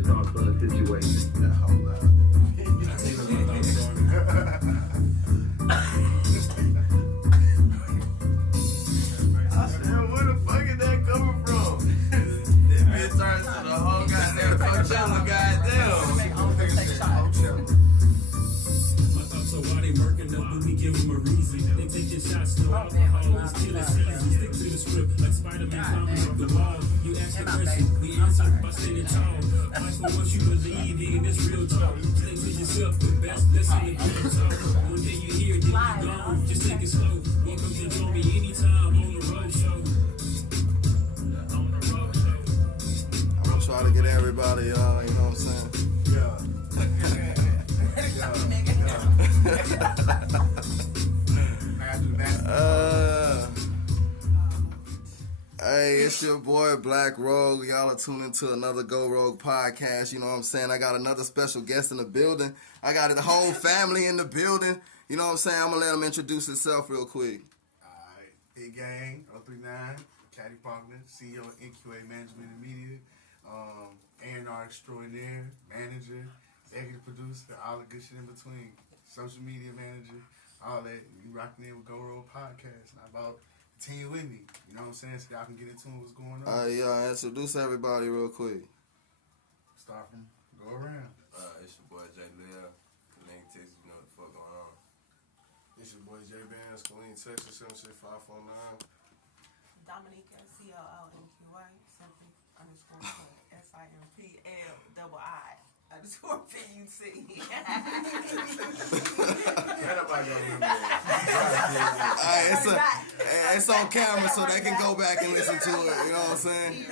your thoughts on the situation? Where the fuck is that coming from? This bitch turns to the whole goddamn Coachella, goddamn. So why they working up, but we give them a reason. They taking shots, no alcohol, it's killing season. Stick to the script, like Spider-Man climbing up the wall. You ask the question, we answer by standing tall. Fight for what you believe in, it's real talk. Stay to yourself, the best, let's say the good talk. One day you're here, then you're gone. Just take it slow. Welcome to join me anytime on the road show. On the road show. I'm gonna try to get everybody, you know what I'm saying? Hey, it's your boy Black Rogue. Y'all are tuned into another Go Rogue podcast. You know what I'm saying? I got another special guest in the building. I got the whole family in the building. You know what I'm saying? I'm gonna let him introduce himself real quick. Alright, Big Gang, 039, Caddy Faulkner, CEO of NQA Management and Media, A&R extraordinaire, manager, executive producer, all the good shit in between, social media manager, all that. You rocking in with Go Rogue Podcast. And I about continue with me. You know what I'm saying? So y'all can get into what's going on. Yeah, introduce everybody real quick. Start from go around. It's your boy Jay Leo, Killeen, Texas. You know what the fuck going on. It's your boy J Bands, Killeen, Texas, 76549. Dominique CLLNQA, simply _ SIMPL_PUC. It's on camera so they can go back and listen to it. You know what I'm saying?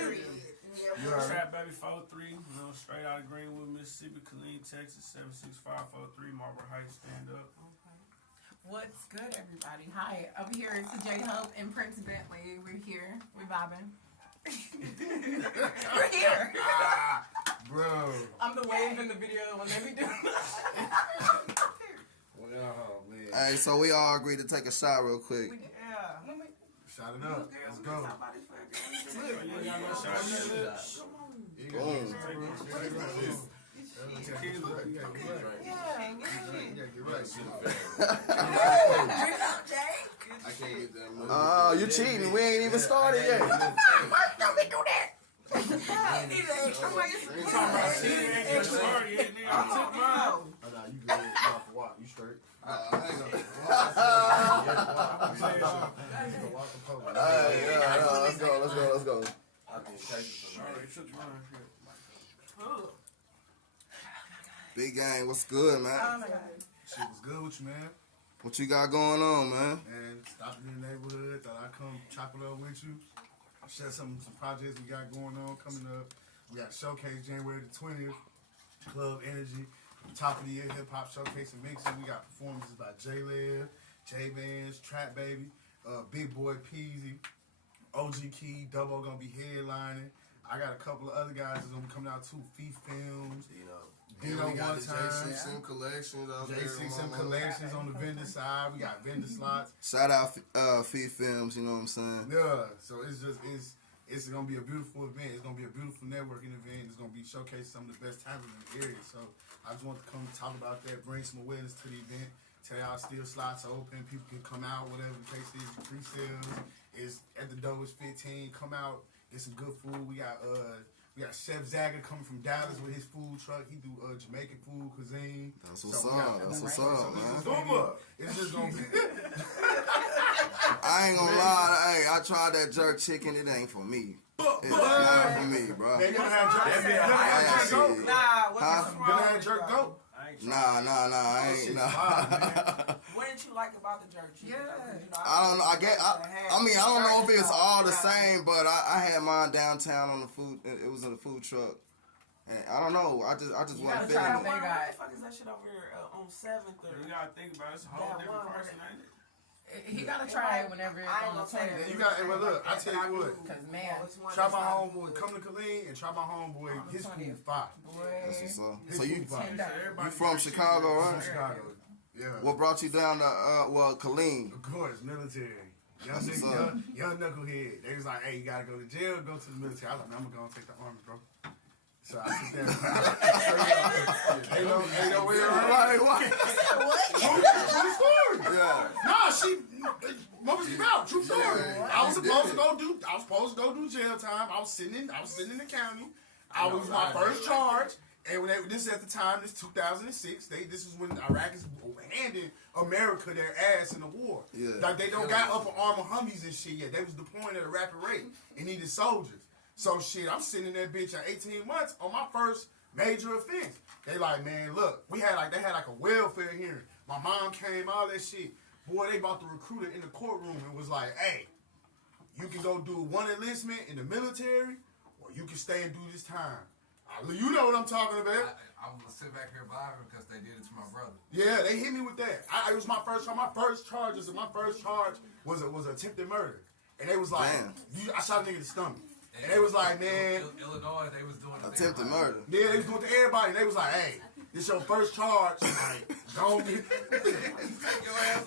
Trap Baby 43, straight out of Greenwood, Mississippi, Killeen, Texas, 76543, Marlboro Heights, stand up. What's good, everybody? Hi, I'm here. It's J Hope and Prince Bentley. We're here. We're vibing. We're here. Bro. I'm the wave in the video when they be doing Well, man. Hey, so we all agreed to take a shot real quick. Yeah. Shout it up. Let's go. Boom. I can't get that money. Oh, you cheating. We ain't even started yet. Don't be do that. Need an extra money. You talking about cheating, ain't get started yet, nigga. I took mine. Oh, no, you good. You off the walk. You straight. Hey, let's go. I can take it from Already took mine. Big Gang, what's good, man? Oh my God. Shit was good with you, man. What you got going on, man? And stopping in the neighborhood, thought I'd come chop it up with you. Share some projects we got going on coming up. We got Showcase January the 20th, Club Energy, top of the year hip hop showcase and mixing. We got performances by J-Lev, J-Bands, Trap Baby, Big Boy Peasy, OG Key, Double gonna be headlining. I got a couple of other guys that's gonna be coming out too. Fee Films, Dino we got One the Time. J6M collections out there. J6M collections on the vendor side. We got vendor slots. Shout out Fee Films, you know what I'm saying? Yeah, so it's gonna be a beautiful event. It's gonna be a beautiful networking event. It's gonna be showcasing some of the best talent in the area. So I just want to come talk about that, bring some awareness to the event. Tell y'all still slots are open. People can come out, whatever the case is. Pre-sales is at the door is 15. Come out, get some good food. We got Chef Zagger coming from Dallas with his food truck. He do Jamaican food cuisine. That's what's up. That's what's up, man. It's just gonna be. I ain't gonna lie. Hey, I tried that jerk chicken. It ain't for me. It's not for me, bro. They gonna have jerk. Jerk goat. Nah. I ain't. Nah. What did you like about the jerk chicken? I don't know. I don't know if it's all the same, but I had mine downtown on the food. It was in the food truck, and I don't know. I just wasn't feeling it. What the fuck is that shit over here on 7th? You gotta think about it. It's a whole different person, ain't it? He gotta try it whenever it's on the table. You got. Well, look. I tell you what. Cause man, Try my homeboy. Come to Killeen and try my homeboy. His food fire. That's what's up. His So food you fire. from Chicago, right? Chicago. Yeah. What brought you down to Killeen? Of course, military. Young That's what's nigga, up. young knucklehead. They was like, hey, you gotta go to jail, go to the military. I was like, man, I'm gonna go and take the army, bro. So I sit there. Ain't no way around. Right. True story. Yeah. Nah, she. What was about? True story. Yeah, I was you supposed did to go do jail time. I was sitting in the county. I was my first charge. And when this is at the time, this 2006. This is when Iraq is handing America their ass in the war. Yeah. Like they don't got upper armor Humvees and shit yet. They was deploying at a rapid rate and needed soldiers. So shit, I'm sitting in that bitch at 18 months on my first major offense. They like, man, look, they had like a welfare hearing. My mom came, all that shit. Boy, they brought the recruiter in the courtroom and was like, hey, you can go do one enlistment in the military, or you can stay and do this time. You know what I'm talking about. I'm gonna sit back here vibing because they did it to my brother. Yeah, they hit me with that. It was my first charge. My first charge was attempted murder. And they was like, I shot a nigga in the stomach. And they was like, man. Illinois, they was doing the Attempted murder. Yeah, they was doing it to everybody. They was like, hey, this your first charge. Like, don't be.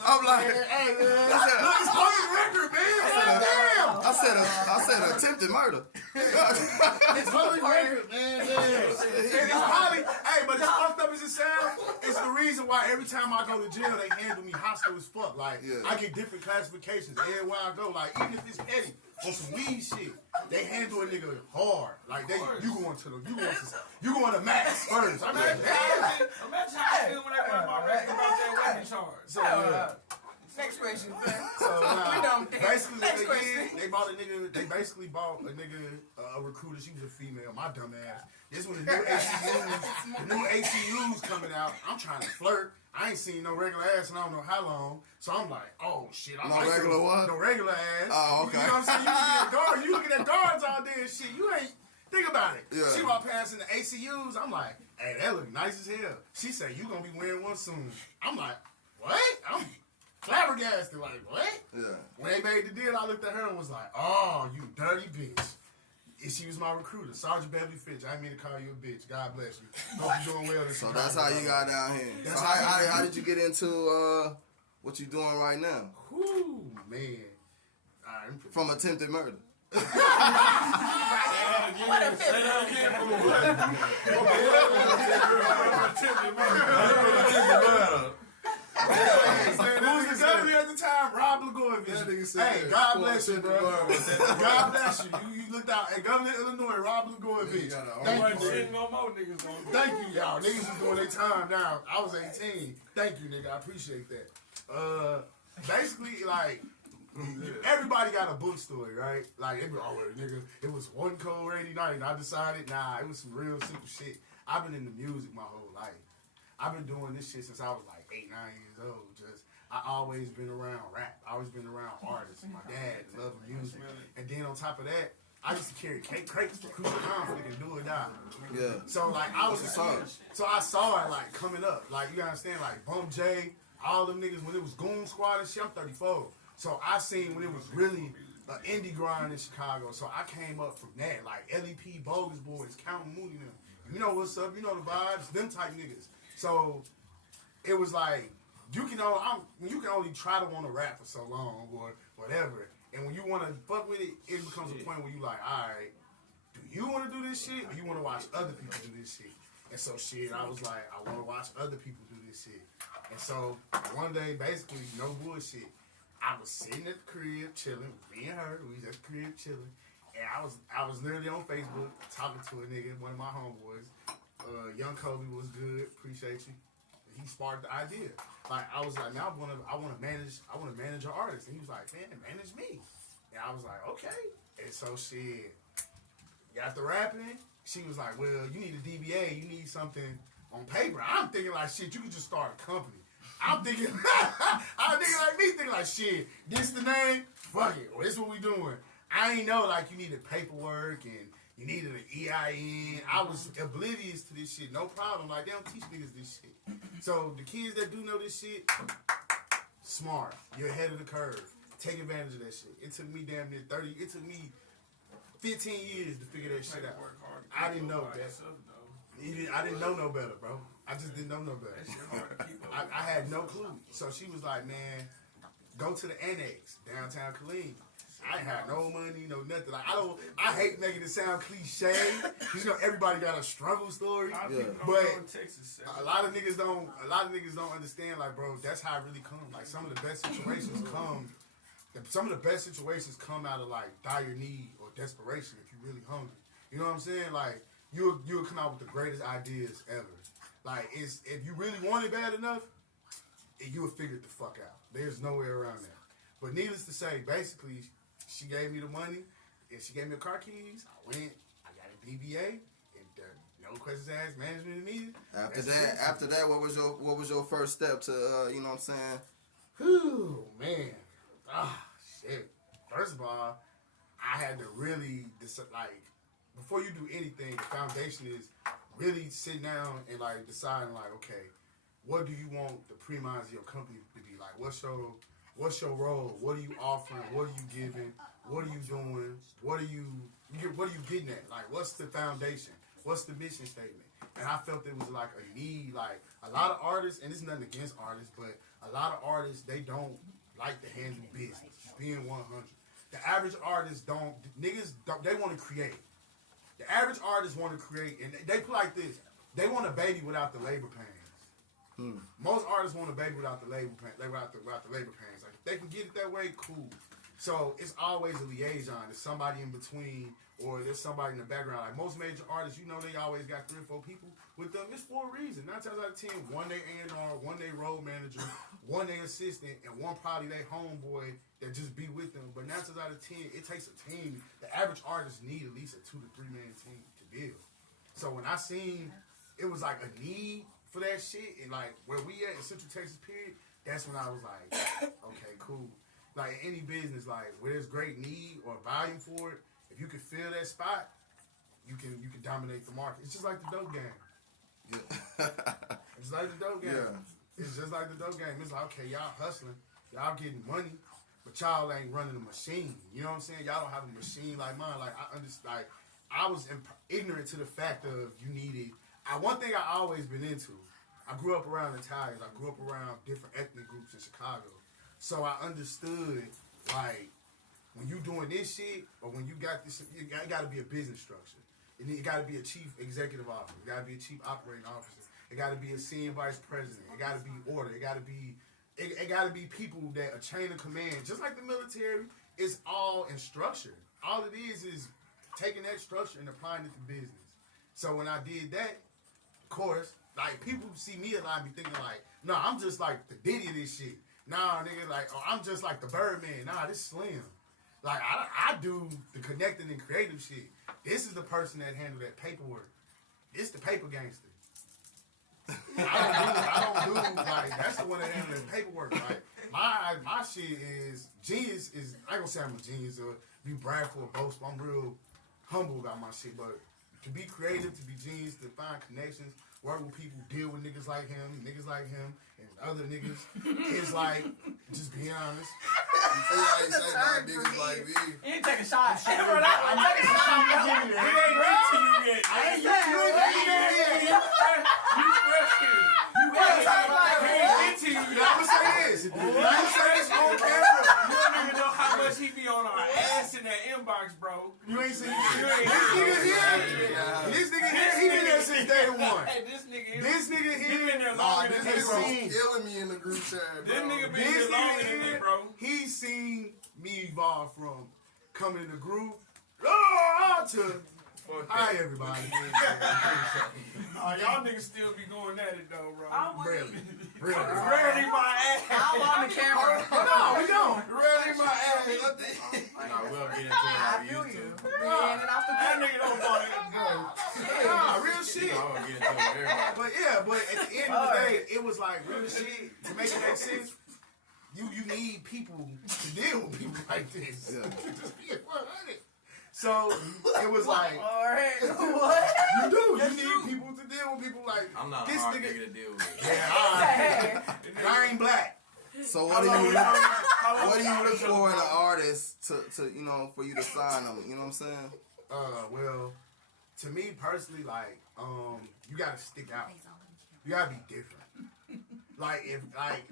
I'm like, Hey, man. Look, it's on the record, man. Damn. I said attempted murder. It's public record, man. But as fucked up as it sounds, it's the reason why every time I go to jail, they handle me hostile as fuck. Like, I get different classifications everywhere I go. Like, even if it's petty or some weed shit, they handle a nigga hard. Like, you going to max first. I'm like, damn. Imagine how I feel when I run my record about that weapon charge. So, Next question. so basically, Next question. they basically bought a nigga, a recruiter. She was a female. My dumb ass. This when the new ACUs coming out. I'm trying to flirt. I ain't seen no regular ass in I don't know how long. So I'm like, oh shit. No regular what? No regular ass. Oh, okay. You know what I'm saying? You looking at guards all day and shit. You ain't. Think about it. Yeah. She walked past in the ACUs. I'm like, hey, that look nice as hell. She said, you gonna be wearing one soon. I'm like, what? I'm flabbergasted. Like, what? Yeah. When they made the deal, I looked at her and was like, oh, you dirty bitch. And she was my recruiter, Sergeant Beverly Fitch. I didn't mean to call you a bitch. God bless you. Hope you're doing well. So that's how you got down here. That's So how did you get into what you doing right now? Whoo, man. All right, From attempted murder. What a Who was the governor at the time? Rob Blagojevich. Hey, God bless you, bro. God bless you. You looked out. Hey, Governor of Illinois, Rob Blagojevich. Thank you, nigga. No more niggas on Thank you, y'all. Niggas was doing their time now. I was 18. Thank you, nigga. I appreciate that. Basically, like, everybody got a book story, right? Like, nigga, it was one cold rainy night, and I decided, nah, it was some real simple shit. I've been into music my whole life. I've been doing this shit since I was like 8, 9 years old. I always been around rap. I always been around artists. My dad loved music. And then on top of that, I used to carry crates for Crucial Conflict and Do or Die. Yeah. So like I was a kid. So I saw it like coming up. Like you understand, like Bump J, all them niggas when it was Goon Squad and shit. I'm 34. So I seen when it was really an indie grind in Chicago. So I came up from that. Like LEP, Bogus Boys, Count Moody them. You know what's up, you know the vibes, them type niggas. So it was like you can only try to want to rap for so long or whatever. And when you want to fuck with it, it becomes a point where you like, all right, do you want to do this shit or you want to watch other people do this shit? And so shit, I was like, I want to watch other people do this shit. And so one day, basically, no bullshit, I was sitting at the crib chilling, me and her, we was at the crib chilling, and I was literally on Facebook talking to a nigga, one of my homeboys. Young Kobe was good, appreciate you. He sparked the idea. Like I was like, man, I want to manage an artist, and he was like, man, manage me. And I was like, okay. And so shit, got the rapping. She was like, well, you need a DBA, you need something on paper. I'm thinking like, shit, you could just start a company. I'm thinking like me, thinking like, shit, this the name? Fuck it, well, this what we doing. I ain't know like you needed paperwork and you needed an EIN. I was oblivious to this shit, no problem. Like, they don't teach niggas this shit. So, the kids that do know this shit, smart. You're ahead of the curve. Take advantage of that shit. It took me damn near 15 years to figure that shit out. I didn't know that. I didn't know no better, bro. I just didn't know no better. I had no clue. So, she was like, man, go to the Annex, downtown Killeen. I ain't had no money, no nothing. Like I hate making it sound cliche. You know, everybody got a struggle story. But a lot of niggas don't understand, like, bro, that's how it really comes. Like, some of the best situations come out of, like, dire need or desperation if you're really hungry. You know what I'm saying? Like, you'll come out with the greatest ideas ever. Like, if you really want it bad enough, you would figure it the fuck out. There's no way around that. But needless to say, basically, she gave me the money, and she gave me the car keys. I went, I got a DBA, and no questions asked, management needed. After that, what was your first step to, you know what I'm saying? Whew, man. Shit. First of all, I had to really, like, before you do anything, the foundation is really sitting down and, like, deciding, like, okay, what do you want the premise of your company to be like? What's your role? What are you offering? What are you giving? What are you doing? What are you getting at? Like, what's the foundation? What's the mission statement? And I felt it was like a need, like a lot of artists, and it's nothing against artists, but a lot of artists, they don't like to handle business. Being 100. The average artist they want to create. The average artist want to create, and they put like this. They want a baby without the labor pains. Most artists want a baby without the labor pains. Without the labor pains. Like, if they can get it that way, cool. So it's always a liaison. There's somebody in between, or there's somebody in the background. Like most major artists, you know, they always got 3 or 4 people with them. It's for a reason. 9 times out of 10, one they A&R, one they road manager, one they assistant, and one probably they homeboy that just be with them. But 9 times out of 10, it takes a team. The average artist need at least a 2 to 3 man team to build. So when I seen it was like a need for that shit, and like where we at in Central Texas, period, that's when I was like, okay, cool. Like any business, like where there's great need or volume for it, if you can fill that spot, you can dominate the market. It's just like the dope game. It's like the dope game. Yeah. It's just like the dope game. It's like, okay, y'all hustling, y'all getting money, but y'all ain't running a machine. You know what I'm saying? Y'all don't have a machine like mine. Like I understand. Like I was ignorant to the fact of you needed. One thing I always been into. I grew up around Italians. I grew up around different ethnic groups in Chicago. So I understood, like, when you doing this shit, or when you got this, it got to be a business structure. It got to be a chief executive officer. It got to be a chief operating officer. It got to be a senior vice president. It got to be order. It got to be people that a chain of command. Just like the military, it's all in structure. All it is taking that structure and applying it to business. So when I did that, of course, like, people see me a lot and be thinking like, no, I'm just like the Diddy of this shit. Nah, nigga, like, oh, I'm just like the Birdman. Nah, this Slim. Like, I do the connecting and creative shit. This is the person that handle that paperwork. It's the paper gangster. I don't do, like, that's the one that handle that paperwork. Like, my shit is, genius is, I ain't gonna say I'm a genius or be bragful or boastful. I'm real humble about my shit, but to be creative, to be genius, to find connections, work with people, deal with niggas like him, and other niggas. It's like, just being honest. You feel like you say about niggas like me. You ain't take a shot. I'm taking a shot. It ain't ready to you yet. I ain't said it. You fresh here. I'm gonna say this. I'm gonna say this on camera. You don't even know how much he be on our ass in that inbox, bro. You ain't seen shit. This nigga here, he been there since day one. Hey, this nigga here, He been there Nah, longer this than nigga me. was killing me in the group chat, bro. This nigga been This here longer than nigga me, here, bro. he's seen me evolve from coming in the group to hi everybody. Oh, y'all niggas still be going at it though, bro. Really. Really my ass. I'm on the camera. No, we don't. Really my ass. Nah, we'll get into it how I we feel used you. to. Man, and off the That nigga don't fuck it, bro. Nah, real shit. I'm gonna get into it with everybody. But yeah, but at the end of the day, it was like real shit. To make it make sense, you need people to deal with people like this. Just be 100. So it was like, Alright. What? you do. You need people to deal with people like I'm not a this hard nigga. nigga to deal with. Yeah, alright. And I ain't black. So what do you look for in an artist to you know, for you to sign them? You know what I'm saying? Well, to me personally, like, you gotta stick out. You gotta be different. Like, if, like,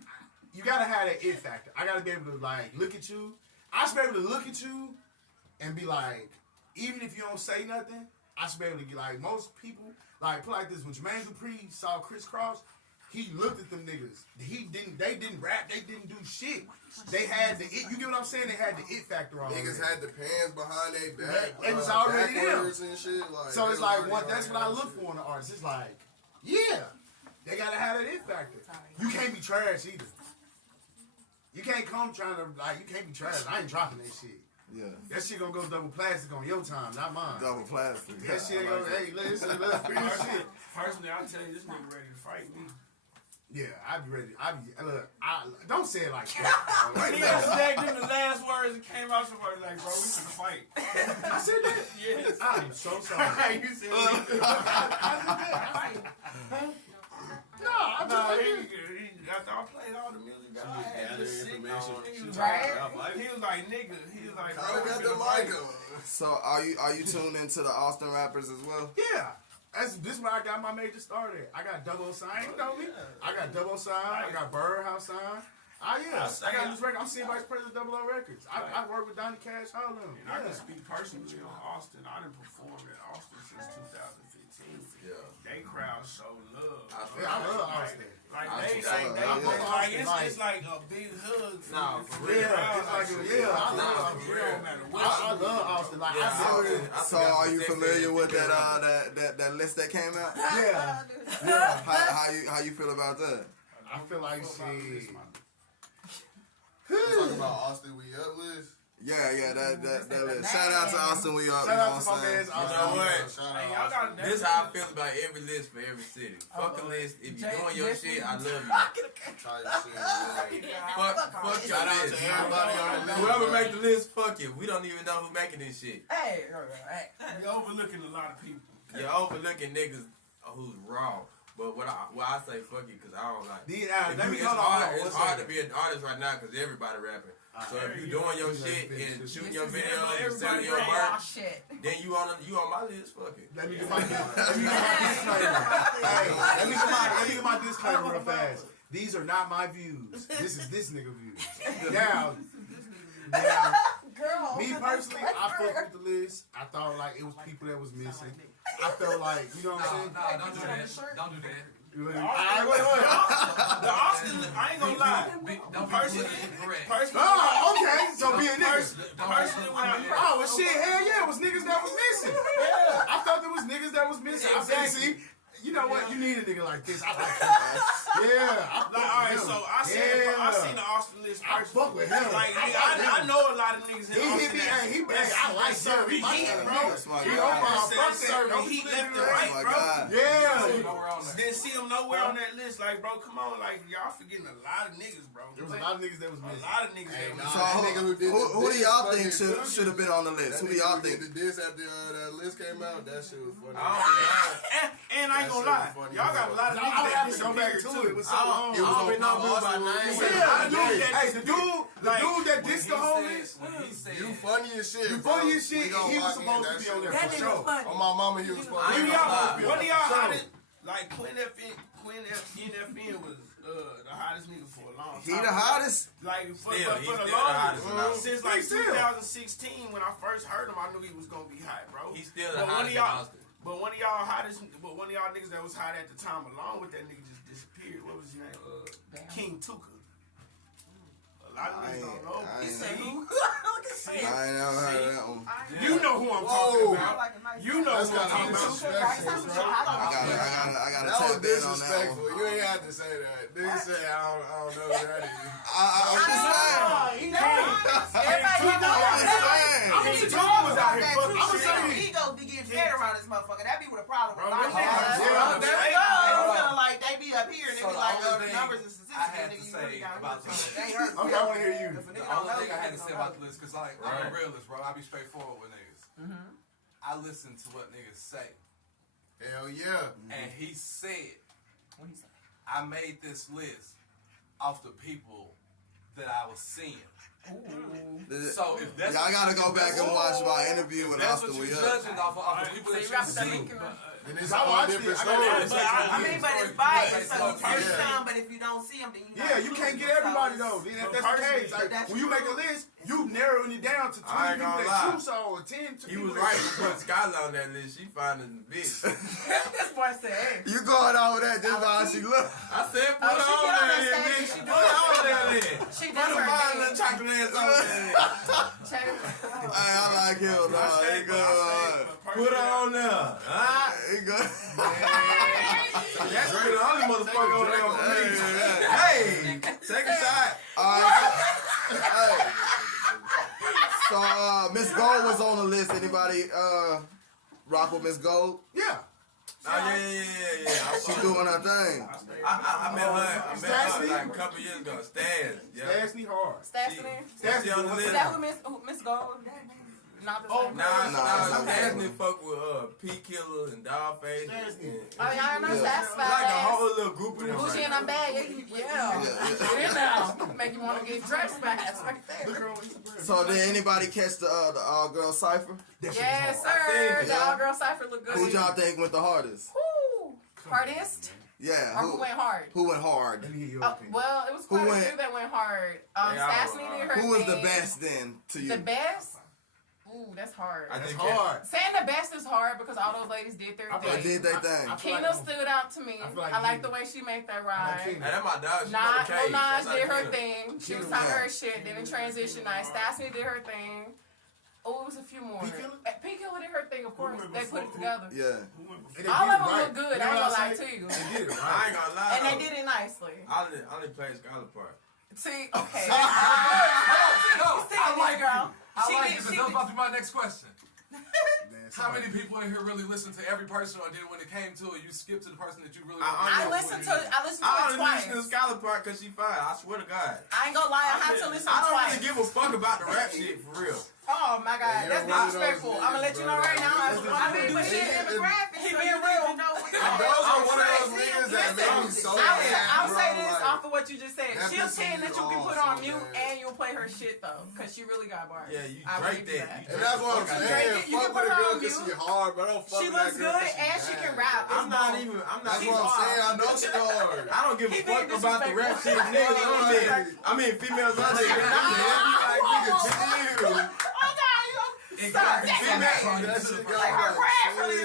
you gotta have that it factor. I gotta be able to, like, look at you I should be able to look at you and be like, even if you don't say nothing, I should be able to get like most people. Like put like this: when Jermaine Dupri saw Chris Cross, he looked at them niggas. They didn't rap. They didn't do shit. They had the it. You get what I'm saying? They had the it factor on. Niggas them. had the pants behind their back. It was already backwards and shit. Like, So they it's was like already what? on That's that what I shit. look for in an artist. It's like, yeah, they gotta have that it factor. You can't be trash either. You can't come trying to like. You can't be trash. I ain't dropping that shit. Yeah. That shit gonna go double plastic on your time, not mine. Double plastic. That shit go. Hey, listen, real shit. Personally, I'll tell you, this nigga ready to fight me. Yeah, I'd be ready. Don't say it like that. When he asked Jack, them the last words that came out, somebody like, bro, we finna fight. I said that. Yes. I'm so sorry. You said we No, I'm just like, after I played all the music that I had, Gather just sitting information. on, he was Right. like, nigga, he was like, Kinda bro, got we the finna mic fight. on. So are you tuned into the Austin rappers as well? yeah. This is where I got my major start at. I got Double Sign, you know me. I got Double Sign. I got Birdhouse Sign. I got this record. I'm senior vice president of Double O Records. I work with Donnie Cash, all of them. And I can speak personally on Austin. I done performed in Austin since 2015. Yeah. They crowd show love. Yeah, I love Austin. Like it's like a big hug. Nah, for real. Yeah, it's like I love Austin. It don't matter what. I love Austin. Like So are you familiar with that list that came out? yeah. How you feel about that? I feel like shit. Talking about Austin, we up list. Yeah, that list. Shout out to Austin, we up. Shout out to my man You Austin. know what? Shout Hey, out y'all Austin. got This how I feel about every list for every city. Fuck a list. If you doing your shit, I love you. Type shit, yeah. Fuck your Shout out list. to everybody on the list. Whoever make the list, fuck it. We don't even know who making this shit. Hey, We overlooking a lot of people. You're overlooking niggas who's raw. But what I say fuck it because I don't like. Let me It's hold hard, on. it's hard to be an artist right now because everybody rapping. So if you doing your shit and shooting your videos and selling your oh merch, shit. then you on my list. Fuck it. Let me get my disclaimer. Hey, let me get my disclaimer real fast. These are not my views. This is this nigga views. Now, Girl. me personally, I fucked with the list. I thought like it was people that was missing. I felt like, you know what I'm saying? No, don't do that. Don't do that. Wait. The Austin, I ain't gonna lie. Don't be Personally, incorrect. Oh, okay. So be a nigga. Personally, when I Oh, well, shit, hell yeah, it was niggas that was missing. I thought there was niggas that was missing. I said, see, you know what? You need a nigga like this. I like him. Yeah. Like, all right, so I seen the Austin list I first. fuck with him. Like, I know a lot of niggas in He Austin. hit me, I like Sir, him. he heat, bro. That's my He guy. on my He fuck service. He left and Oh right, my bro. God. Yeah. Nowhere on there. Didn't see him nowhere on that list. Like, bro, come on. Like, y'all forgetting a lot of niggas, bro. There was a lot of niggas that was A missing. lot of niggas that was So That nigga who did who do this y'all fucking think should have been on the list? That Who do nigga y'all who did think? the diss after that list came out, that shit was funny. and I ain't gonna lie. Y'all got a lot of I niggas would that have to go back disappeared, to too. it. It was so long. I don't even know dude by name. Yeah, the dude that dissed the homies. He said, You funny as shit. You bro. funny as shit. We gonna He was lock in supposed to that be shit. on there That for nigga sure. funny. On my mama, he was supposed to One be of on y'all, live. one of y'all Sure. hottest, like Quinn NFN was the hottest nigga for a long time. He the hottest. Like for Still, the he's still the longest, hottest now. since like He's still. 2016 when I first heard him, I knew he was gonna be hot, bro. He's still But the one of hottest in y'all- Austin. But one of y'all hottest, but one of y'all niggas that was hot at the time, along with that nigga, just disappeared. What was his name? King Tuka. A lot of niggas don't know. I ain't See? never heard of that one. You know who I'm Whoa. talking about. You know That's who I'm kind talking of about. disrespectful, bro. I gotta That was tap in on that disrespectful. one. You ain't have to say that. Nigga said, I don't know who that is. I'm just saying. Everybody know I'm just saying. King Tuka was out here fucking I'ma shit say up. this. Egos be getting fed around this motherfucker. That be with a problem with a lot of Bro, niggas. yeah. There we go. They feeling like they be up here and they So be the like, only the thing numbers and I statistics. had to nigga, you say really got about hurt. this. They hurt. Okay, I want to hear you. If a nigga The don't only know thing I had to you, say don't about know. the list, because like, I'm a realist, bro. I be straightforward with niggas. I listen to what niggas say. Hell yeah. And he said, What he say? I made this list off the people that I was seeing. Ooh. So if that's Y'all gotta go back and watch my interview with that's Austin what We you're Up. judging off of the people So that you you got to see. link him. And it's I all watched different it. stories. I mean, but it's biased. So you see Yeah. some, but if you don't see them, then you Yeah, you can't get everybody though. Then if that's the case, like, when you make a list, you narrowing it down to 20 I ain't people gonna that lie. you saw or 10 He people was that right. you He saw. put Skylar on that list. She finding the bitch. This boy said, hey. You going over that just by how she look. I said, put Oh, her she on get on there, that bitch. stage, she Put do her it. on there, then. She Put does a her fine thing. little chocolate ass on there. Check. Hey, I like him, dog. He good. Put her on there. Huh? He good. That's the only motherfucker on there for me. Hey, take a shot. Alright. Hey. So, Miss Gold was on the list. Anybody rock with Miss Gold? Yeah. Oh, yeah. She doing her thing. I met her like a couple years ago. Stan. Yeah. Stastny hard. Stastny? She on the Is list. that who Miss Gold? Not the same. Nah, Stasny fuck with P Killer and Dogface. Oh, y'all know that's Like a fast. whole little group of them. Bougie and I'm bad. Yeah. You know, make you want to get dressed fast right there. So, did anybody catch the all-girl cipher? Yes, I sir. think, The yeah. all-girl cipher look good. Who y'all think went the hardest? Woo. Hardest? Yeah. Or who went hard? Who went hard? Let me hear your Oh, opinion. well, it was Who quite a went- few that went hard. Yeah, Stastny did her Who was the thing. best then to you? The best? Ooh, that's hard. I That's think hard. Saying the best is hard because all those ladies did their I feel They thing. did their thing. I feel Kina stood out to me. I feel like I like Kina. the way she made that like ride. Kina. Hey, that's my dog. She Nah, on the cage. Nas That's did how her Kina. thing. She was talking her shit. Then in transition night, Stastny did her thing. Oh, it was a few more. P. Killer? P. Killer did her thing, of course. went They before? put it together. Yeah. And they All did of it them right. look good. You know I ain't what gonna lie say? to you. They did it I right. ain't gonna lie. And they though. did it nicely. I only played Skylar part. See, okay. No, See, I like girl. I She like did- it, she because that was did- about to be my next question. Man, How somebody- many people in here really listen to every person, or did when it came to it, you skipped to the person that you really I wanted listened to? to it I only twice. listen to Skylar part because she fine. I swear to God. I ain't gonna lie, I had to listen I don't twice. really give a fuck about the rap shit for real. Oh my God, you're that's one of those disrespectful. I'm gonna let you know niggas, right bro. now. I mean, but she demographic. He so being you real. need to know what Those are one of those niggas that make me so mad, I'll bro. say this Like, off of what you just said. that She'll pisses 10 me that you can off put so on mute bad. and you'll play her shit though, cause she really got bars. Yeah, you I Drake believe that. And that's what I'm Drake saying. it, you Fuck can with put a her girl on because she mute. hard, but I don't fuck She with that looks girl good 'cause and she can rap. I'm not even. I'm not That's even. what I'm saying. I know she hard. I don't give a He being fuck about the rap shit. disrespectful. Niggas, I mean females on there. Like, nigga, chill. Exactly. That shit got like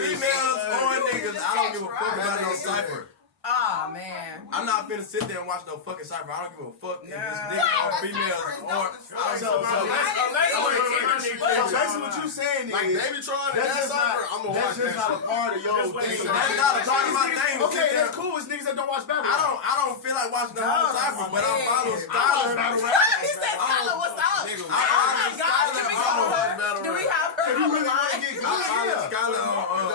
Females on niggas, I don't give a fuck about no That nigga cipher. Oh man. I'm not finna sit there and watch no fucking cipher. I don't give a fuck if it's Nah. niggas or females or. So basically what you saying Like is, Baby Tron and that's that just not, cipher, I'm gonna watch that's just not a that part of your Just wait thing. till That's not a part of my thing. to Okay, sit there- that's cool. It's niggas that don't watch Battle. I don't feel like watching the whole cipher, but I follow Skylar. He said, "Tyler, what's up?" Nigga, Oh my God, Skylar can we on- call her? Do we have her If you on the really want to line? get good, I follow yeah. Skylar on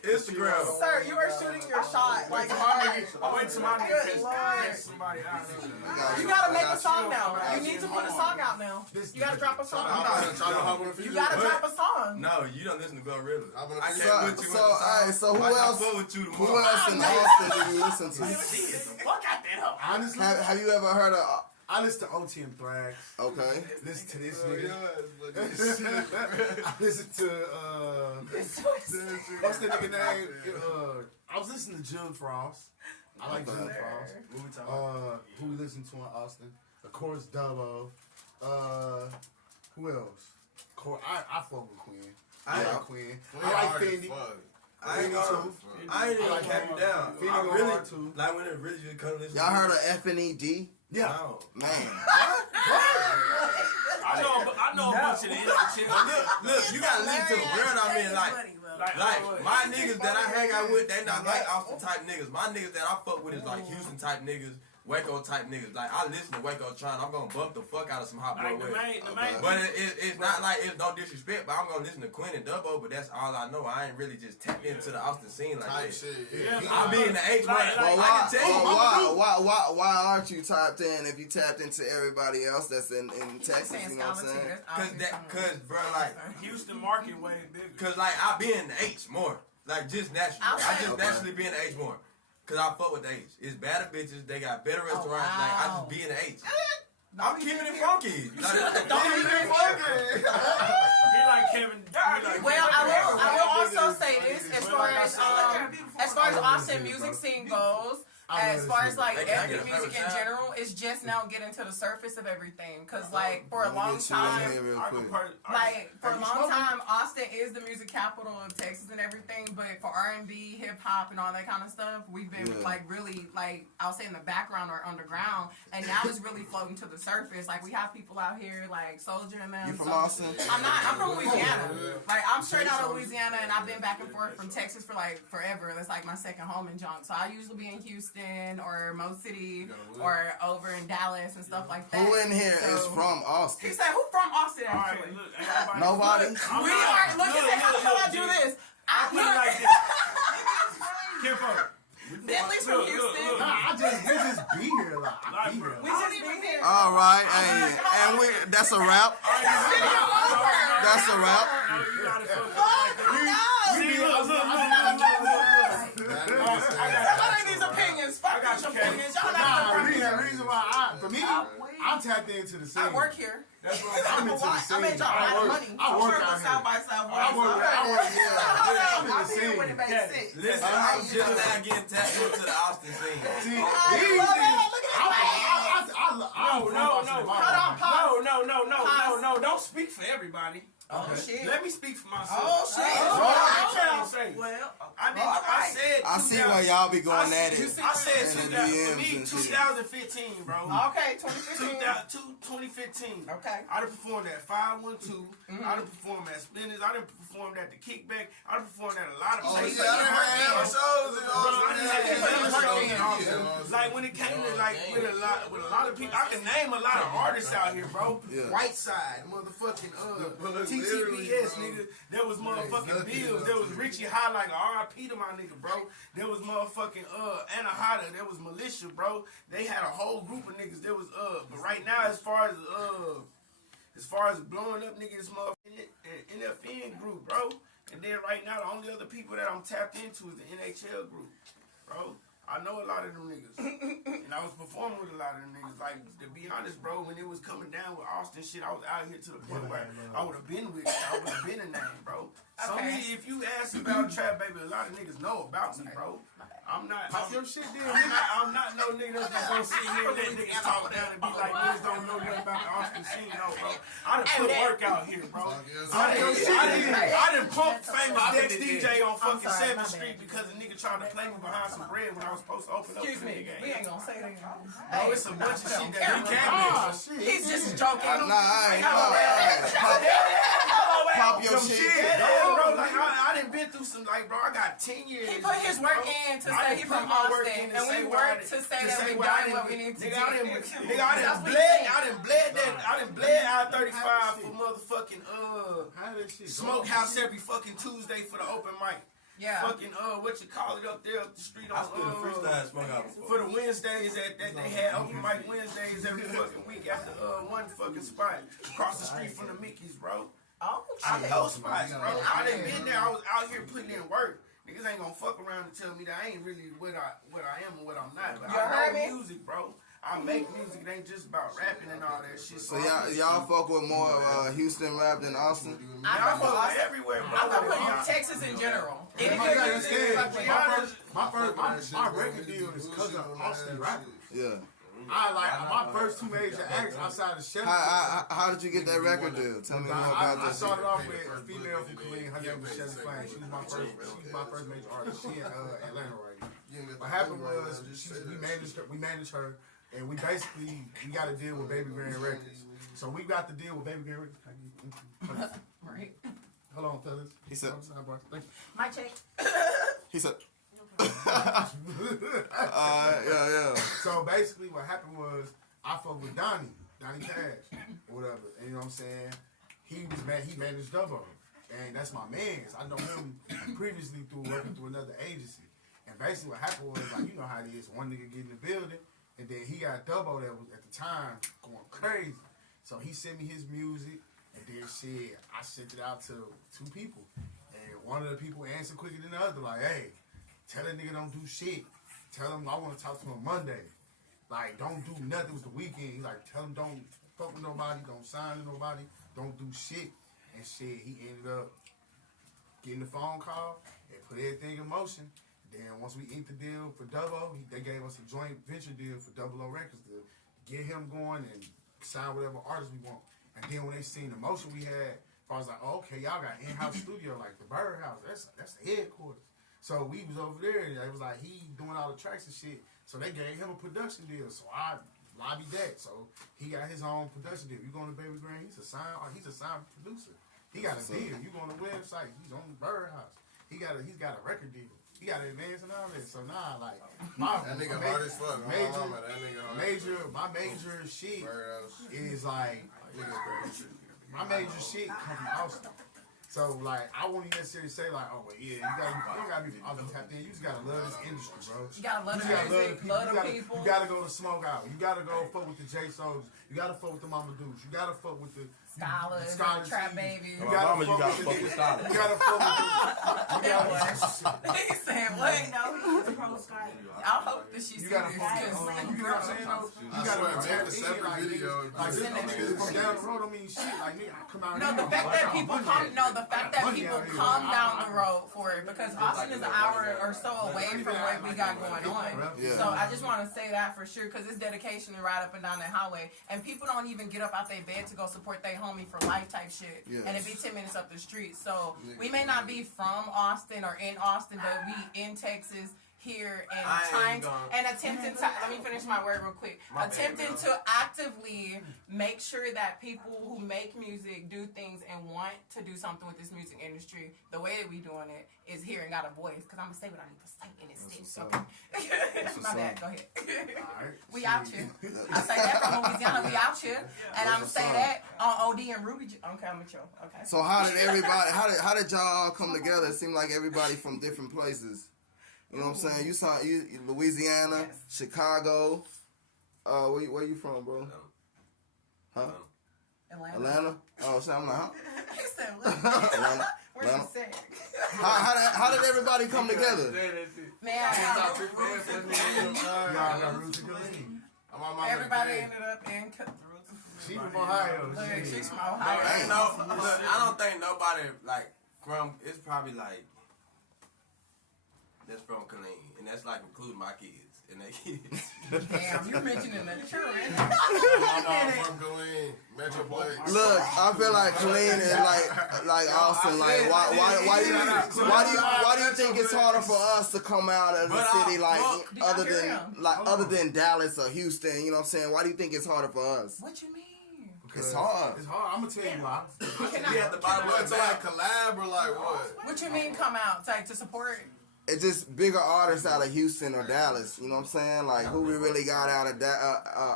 Instagram. Sir, you are shooting your shot. Like, I went to my Good defense. Lord. Somebody out there. you gotta make a song now. You need to put a song out now. You gotta drop a I'm song. not trying to hop on the feature. You gotta drop a song. No, you don't listen to Glorilla. I'm gonna I figure can't out. put you So, alright, so who I else? fuck with you Who tomorrow. else in Austin do you listen to? Fuck out that hoe. Honestly, Have you ever heard of? I listen to OT and Thrax. Okay. Listen to this nigga. I listen to what's the nigga name? I was listening to June Frost. I like June Frost. Who we listen to in Austin? Of course, Dubbo. Who else? I fuck with Queen. I like Queen. I like Fendi. I ain't even cap you down. Fendi I go really hard too. like when it really just come to listen. Y'all heard of FNED? Yeah. No. Man. I know a bunch of the shit. Look, you gotta listen to the girl. I mean, like my niggas that I hang out with, they not like Austin type niggas. My niggas that I fuck with is like Houston type niggas, Waco type niggas. Like I listen to Waco trying, I'm gonna bump the fuck out of some hot boy with. But it's not like it's no disrespect, but I'm gonna listen to Quinn and Dubbo, but that's all I know. I ain't really just tapped into the Austin scene like that. I be in the H1. Well, I can tell you. why aren't you tapped in if you tapped into everybody else that's in Texas? You know what I'm saying? Cause bro, like Houston market way bigger. Cause like I be in the H more, like just naturally. I just naturally be in the H more. cause I fuck with the H. It's better bitches. They got better restaurants. Like I just be in the H. I'm keeping it funky. He like Kevin. Well, I will also say this as far as Austin music scene goes. As far as like ethnic music in general, it's just now getting to the surface of everything. Cause like for a long time, Austin is the music capital of Texas and everything. But for R&B, hip hop, and all that kind of stuff, we've been like really like I'll say in the background or underground. And now it's really floating to the surface. Like we have people out here like Soulja and them. You from Austin? I'm from Louisiana. Like I'm straight out of Louisiana, and I've been back and forth from Texas for like forever. That's like my second home in junk. So I usually be in Houston or Mo City or over in Dallas and stuff like that. Who in here is from Austin? He said, "Who from Austin?" Actually, nobody. We are. Look at how I do this. I put it like this. Bentley's from Houston. Nah, we just be here a lot. I be here. We just be here. All right, and that's a wrap. That's a wrap. These opinions. Fuck out your opinions. Reason why for me, I'm tapped into the scene. I work here. That's what I'm into the scene. I made y'all a lot of money. I work out South by here. Southwest. I'm in the scene. Listen, I'm just now getting tapped into the Austin scene. See, No. Don't speak for everybody. Oh shit. Let me speak for myself. Oh shit. I see why y'all be going at it. I said in the 2000, for me, DMs and shit. 2015, bro. Okay, 2015. 2015. Okay. I done performed at 512. I done performed at Spinners. I done performed at the Kickback. I done performed at a lot of places. Like when it came to like with a lot of people, I can name a lot of artists out here, bro. Yeah. Whiteside, motherfucking TTBS, nigga. There was motherfucking Bills. There was Richie Highlight, R.I.P. to my nigga, bro. There was motherfucking Anna Hada. There was Militia, bro. They had a whole group of niggas. There was but right now as far as blowing up niggas, motherfucking NFN group, bro. And then right now the only other people that I'm tapped into is the NHL group, bro. I know a lot of them niggas. And I was performing with a lot of them niggas. Like, to be honest, bro, when it was coming down with Austin shit, I was out here to the point where I would have been with it. I would have been a name, bro. So if you ask about Trap Baby, a lot of niggas know about me, bro. I'm not. I'm not no nigga that's just gonna sit here and let niggas talk down and be like, niggas don't know nothing about the Austin scene, no, bro. I done put work out here, bro. I done pumped famous Dex DJ on fucking 7th Street because a nigga tried to play me behind some bread when I was supposed to open up. Excuse me. We ain't gonna say that. Oh, it's a bunch of shit that we can't do. He's just joking. Nah, I ain't. Pop your shit. Yeah, bro. Like I done been through some. Like, bro, I got 10 years. He put his work in to say he from Austin, and we work to say that we done what we need to do. I done bled I-35 for motherfucking Smokehouse every fucking Tuesday for the open mic. Yeah. Fucking what you call it up there up the street on freestyle Smokehouse for the Wednesdays that they had open mic Wednesdays every fucking week at the one fucking spot across the street from the Mickey's, bro. Oh I shit. know spots, bro. I done been there. I was out here putting in work. Niggas ain't gonna fuck around and tell me that I ain't really what I am and what I'm not. But I know music, bro. I make music. It ain't just about rapping and all that shit. So y'all fuck with more Houston rap than Austin? I fuck with everywhere, bro. I fuck with Texas in general. Any My good record deal is because of Austin rappers. Yeah. My first 2 major acts outside of Chevy. How did you get that record deal? Tell me more about that. I started off with a female from Killeen. Her name was Chevy Flame. She was my first major artist. She in Atlanta right now. What happened was we managed her, and we got a deal with Baby Grand Records. So we got the deal with Baby Grand Records. Right. Hold on, fellas. He said. My check. He said. Yeah. So basically, what happened was I fucked with Donnie Cash, or whatever. And you know what I'm saying? He managed Dubbo, and that's my man's. I know him previously through working through another agency. And basically, what happened was like, you know how it is. One nigga get in the building, and then he got Dubbo that was at the time going crazy. So he sent me his music, and then shit, I sent it out to 2 people, and one of the people answered quicker than the other, like, hey. Tell that nigga don't do shit. tell him I want to talk to him Monday. Like, don't do nothing with the weekend. He like, tell him don't fuck with nobody, don't sign to nobody, don't do shit. And shit, he ended up getting the phone call and put everything in motion. Then once we inked the deal for Double, they gave us a joint venture deal for Double O Records to get him going and sign whatever artist we want. And then when they seen the motion we had, I was like, oh, okay, y'all got in-house studio like the Birdhouse. That's the headquarters. So we was over there and it was like he doing all the tracks and shit. So they gave him a production deal. So I lobbied that. So he got his own production deal. You go to Baby Green, he's a signed producer. He got a deal. You go on the website, he's on the Birdhouse. He's got a record deal. He got an advance and all that. So nah, like that nigga hard as fuck. My major shit is like my major shit come from Austin. So like I won't even necessarily say like, oh well, yeah, you don't gotta be Austin tapped in. You just gotta love this industry, bro. You gotta love the music, love the people. You gotta go to Smoke Out. You gotta go fuck with the J Souls. You gotta fuck with the Mama Dukes. You gotta fuck with the Scholars, Trap Babies. You gotta fuck with Scholars. You gotta fuck with the. He said what? No, he's pro Scotty. I hope that she sees this because you know what I'm saying? You gotta make a separate video. Like this niggas from down the road don't mean shit. Like nigga, I come out. No, the fact that people come down the road for it because Austin is an hour or so away from what we got going on. Yeah. So I just want to say that for sure because it's dedication to ride up and down that highway, and people don't even get up out their bed to go support their homie for life type shit, Yes. and it be 10 minutes up the street. So we may not be from Austin or in Austin, but we in Texas. Here and attempting to let me finish my word real quick. Attempting to actively make sure that people who make music do things and want to do something with this music industry, the way that we doing it is here and got a voice. Because I'm gonna say what I need to say in this state. Okay. My bad. Go ahead. We out here. I say that from Louisiana. We out here, and I'm say that on OD and Ruby. Okay, I'm with you. Okay. So how did everybody? How did y'all all come together? It seemed like everybody from different places. You know what I'm saying? You saw Louisiana, yes. Chicago. Where you from, bro? Huh? Atlanta. Oh, so I'm like, huh? He said Atlanta. Where you say? How did everybody come together? Man, everybody ended up in Cutthroat. She from Ohio. She's from Ohio. I don't think nobody like from. It's probably like. That's from Killeen, and that's like including my kids and their kids. Damn, you mentioning the children. I'm from Killeen, Metroplex. Look, I feel like Killeen is like Austin. Like why do you think it's harder for us to come out of the city like other than Dallas or Houston? You know what I'm saying? Why do you think it's harder for us? What you mean? It's hard. It's hard. I'm gonna tell you why. We at the bottom of to like collab or like what? What you mean come out? Like to support? It's just bigger artists out of Houston or Dallas. You know what I'm saying? Like who we really got out of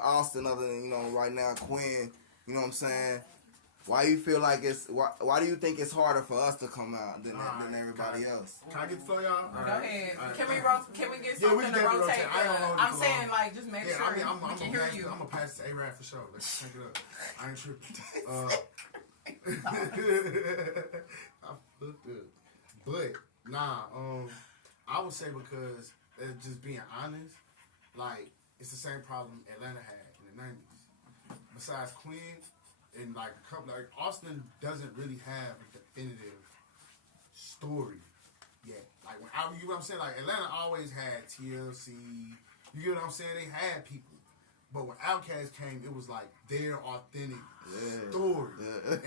Austin other than right now Quinn. You know what I'm saying? Why you feel like it's why do you think it's harder for us to come out than everybody else? Can I get the floor, y'all? Go ahead. Can we get something to rotate? I'm saying like just make sure we can hear you. I'm gonna pass it to A-Rap for sure. Let's take it up. I ain't tripping. I fucked up. But nah, I would say because just being honest, like it's the same problem Atlanta had in the 90s. Besides Quinn and like a couple, like Austin doesn't really have a definitive story yet. Like you know what I'm saying? Like Atlanta always had TLC. You get what I'm saying? They had people. But when Outkast came, it was like their authentic story.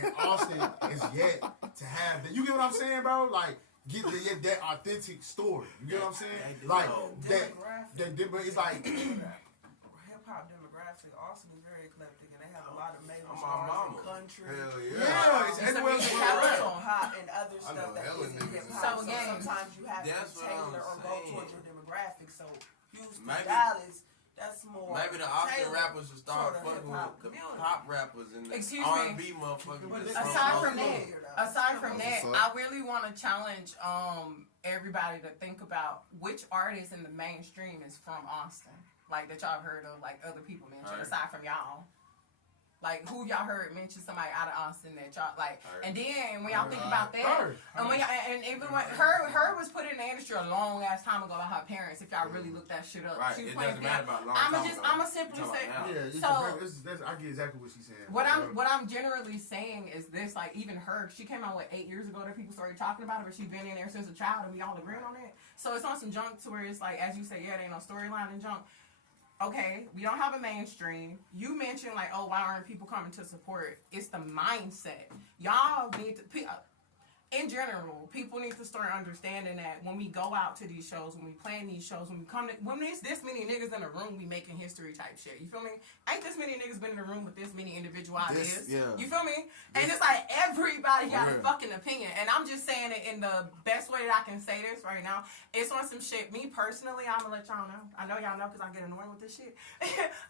And Austin is yet to have that. You get what I'm saying, bro? Like get that authentic story. You get what I'm saying? Like but it's like hip hop demographic. Austin is very eclectic, and they have a lot of major stars in country. Hell yeah, it's everywhere. Hot and other stuff that isn't hip hop. So sometimes you have to tailor or go towards your demographic. So Houston, Dallas. That's more. Maybe the Austin rappers should start fucking with the pop rappers and the R&B motherfuckers. Aside from that, I really want to challenge everybody to think about which artist in the mainstream is from Austin, like that y'all have heard of, like other people mentioned, aside from y'all. Like, who y'all heard mention somebody out of Austin that y'all like? And then when y'all think about that, and when y'all, and even when her was put in the industry a long ass time ago by her parents. If y'all really look that shit up, Right. she was It playing doesn't matter piano. about long time ago. I'ma simply say. Yeah, So I get exactly what she's saying. what I'm generally saying is this: like, even her, she came out 8 years ago that people started talking about it, but she's been in there since a child, and we all agreeing on it. So it's on some junk to where it's like, as you say, yeah, there ain't no storyline and junk. Okay, we don't have a mainstream. You mentioned like, oh, why aren't people coming to support? It's the mindset. Y'all need to, in general, people need to start understanding that when we go out to these shows, when we play in these shows, when we come to, when there's this many niggas in the room, we making history type shit. You feel me? Ain't this many niggas been in the room with this many individual ideas? Yeah. You feel me? And it's like everybody got a fucking opinion. And I'm just saying it in the best way that I can say this right now. It's on some shit. Me personally, I'm gonna let y'all know. I know y'all know because I get annoyed with this shit.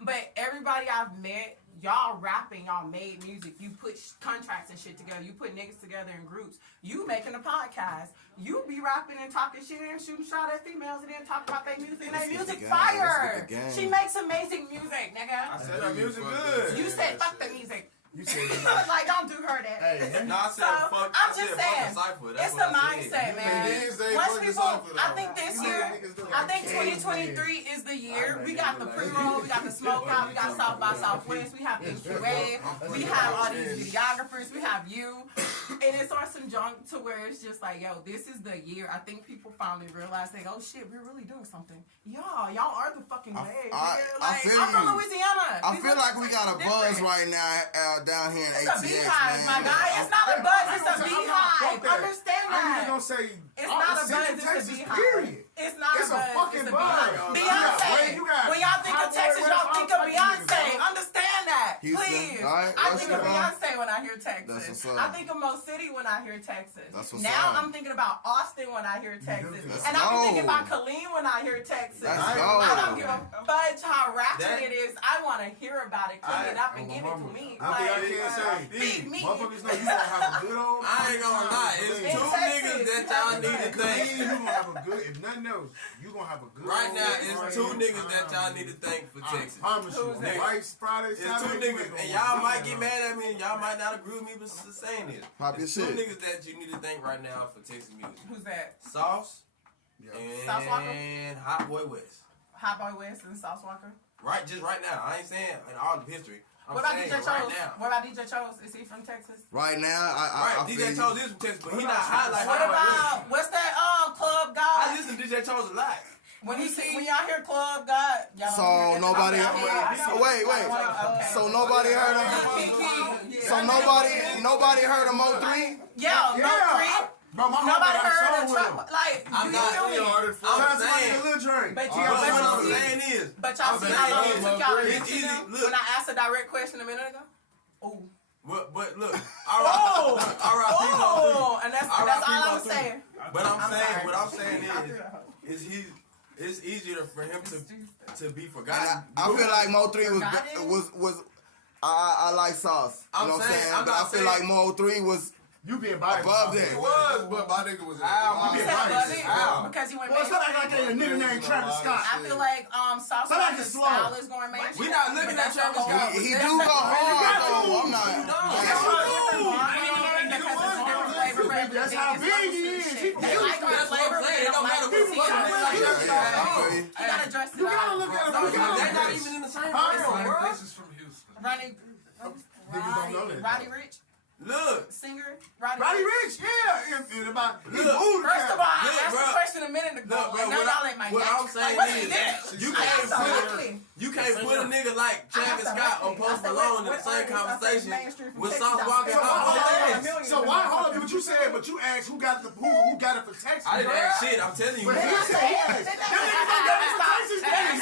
But everybody I've met, y'all rapping, y'all made music, you put contracts and shit together, you put niggas together in groups, you making a podcast, you be rapping and talking shit and shooting shot at females and then talk about their music and their music fire. She makes amazing music, nigga. I said her music good. You said fuck the music. You said like, don't do her that. Hey, no, I said So, fuck. I'm I just said saying, fuck the cypher. it's the mindset, man. Once people, I think this year, I think 2023 is the year. We got the pre-roll, we got the smoke out, we got South by Southwest, we have EQA, we have all these videographers, we have you, and it's on some junk to where it's just like, yo, this is the year. I think people finally realize, like, oh shit, we're really doing something. Y'all are the fucking wave. I feel I'm from you. Louisiana. I feel like we got a buzz right now down here in It's a ATX, beehive, my man. guy. It's not a buzz, it's a beehive. Understand I'm that. even gonna say It's not a buzz, it's a Texas, beehive. period. It's not It's a a buzz, fucking it's a buzz. beehive. You Beyonce. got When y'all think of Hot Boy Texas, West, y'all all think of types of Beyonce. niggas, Understand that, Houston. please. All right, I what's think of your Beyonce when I hear That's Texas. what's up. I think of Mo City when I hear Texas. That's what's Now up. I'm thinking about Austin when I hear Texas. Let's And I'm thinking go. about Colleen when I hear Texas. Let's I go. don't give a fudge how ratchet That- it is. I want to hear about it, clean it up, and give it to me. One thing I can say, feed me. motherfuckers know you gonna have a good old. I ain't gonna lie. It's In two Texas, niggas that you y'all have need to to thank. You gonna have a good. If nothing else, you gonna have a good. Right now, old it's two niggas that y'all need to thank for I Texas. promise you. Who's that? Right, Friday, It's two Saturday, niggas, you and ain't y'all gonna might be get there. mad at me, and y'all might not agree with me, but saying this. Pop your It's two shit. niggas that you need to thank right now for Texas music. Who's that? Sauce Sauce Walker? and Hot Boy West. Hot Boy West and Sauce Walker. Right, just right now. I ain't saying in all of history. I'm What about saying DJ right Chose? now. What about DJ Chose? Is he from Texas? Right now, Right, I feel DJ you. Chose is from Texas, but he not hot like What Hot Boy West. about what's that Club God? I listen to DJ Chose a lot. When y'all hear Club God, y'all So don't hear nobody. that. So wait. Okay. So nobody heard of. Kiki. So nobody heard of Mo3. Yeah, no free. Bro, my Nobody homie got a heard song of with him. Trump. Like, I'm you not feel me? I'm Shout saying. out to Lil Drake. But What I'm you saying is, But y'all see I'm how long saying it took y'all to it's get to easy. them Look. when I asked a direct question a minute ago? Ooh. but look, Oh! R.I.P. Oh! And that's all I'm Mo3. saying. But I'm saying, sorry. what I'm saying is it's easier for him to be forgotten. I feel like Mo3 was I like Sauce. You I'm know what I'm saying, saying? I'm But I not feel like Mo3 was You being biased. above that. It was, but my nigga was Al, You you said being above biased. it Al. because you went Well, it's not mainstream. like a nigga named Travis Scott. I feel like Sauce Somebody Walker's slow. style is going mainstream. We not looking at Travis Scott. He do go hard though. I'm not. That's how big he is. He They like our That's what I'm flavor, but saying. they It don't don't like matter the who fucking flavor. nigga like Travis Scott. You gotta dress it You gotta up. look at him. You They're gotta not look even in the same How place. real, bro? This is from Houston. Niggas don't know that. Roddy Rich, Look, singer. Roddy Roddy Rich. Rich, yeah. And about he Look, moved the First of all, cat. I Look, asked bro. the question a minute ago, Look, bro, and now what y'all ain't my what neck. I'm saying What is, he did? you I can't absolutely. put a nigga like Travis Scott or Post Malone in the same conversation with Sauce Walker and Hot Boy West. So why hold up? What you said? But you asked who got it for Texas? I didn't ask shit. I'm telling you. But he said he asked. Them niggas don't got it for Texas.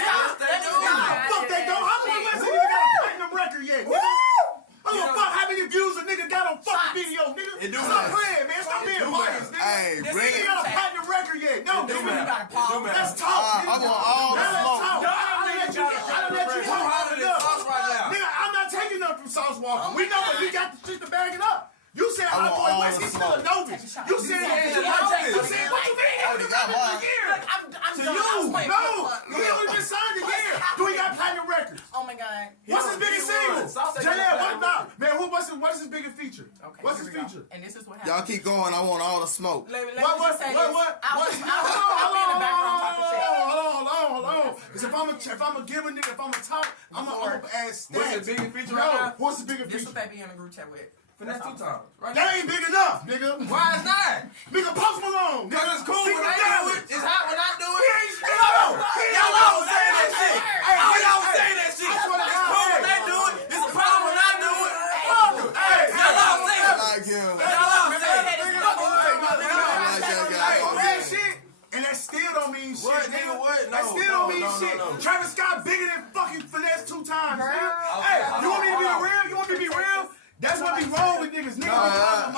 Fuck they don't. How many West niggas got a platinum record yet? I don't fuck how many views a nigga got on fucking video, nigga. It do Stop matter. playing, man. Stop being biased, nigga. Hey, This bring Nigga it. got a platinum record yet? No, It do nigga. matter. It do matter. Let's talk. I nigga. want all the Now let's smoke. talk. I done let you Who talk hotter than enough. Sauce right now? Nigga, I'm not taking nothing from Sauce Walker. We know that he got the shit to bag it up. You said I want Hot Boy all West, the he's still a smoke. novice. You said said you novice. said what you mean? He was got a one. year. I'm To done. I was you, playing no. flip-flop. He only been signed a year. Do he got platinum records? Oh my god. What's his biggest single? Sauce ain't JL, got what his biggest feature? Okay, What's his here we go. feature? And this is what happened. Y'all keep going. I want all the smoke. Let me What? just say this. I'll be in the background talking shit. Hold on. Because if I'm a give a nigga, if I'm a talk, I'm gonna ask stats. What's his biggest feature No, right now? what's the biggest This feature? what they be in the group chat with. Finesse 2 times. Right That ain't big enough, nigga. Why is not? Nigga, Post Malone. Because it's cool when I do it. It's hot when I do it. Y'all always saying that shit. Y'all always saying that shit. It's cool when they do it. It's a problem when I do it. Y'all always say that. Like him. Y'all always say that. And that still don't mean shit, What, nigga, what? That still don't mean shit. No. Travis Scott bigger than fucking Finesse 2 times, nigga. Girl. Hey, you want me to be real? You want me to be real? That's what be wrong with niggas. Niggas Hold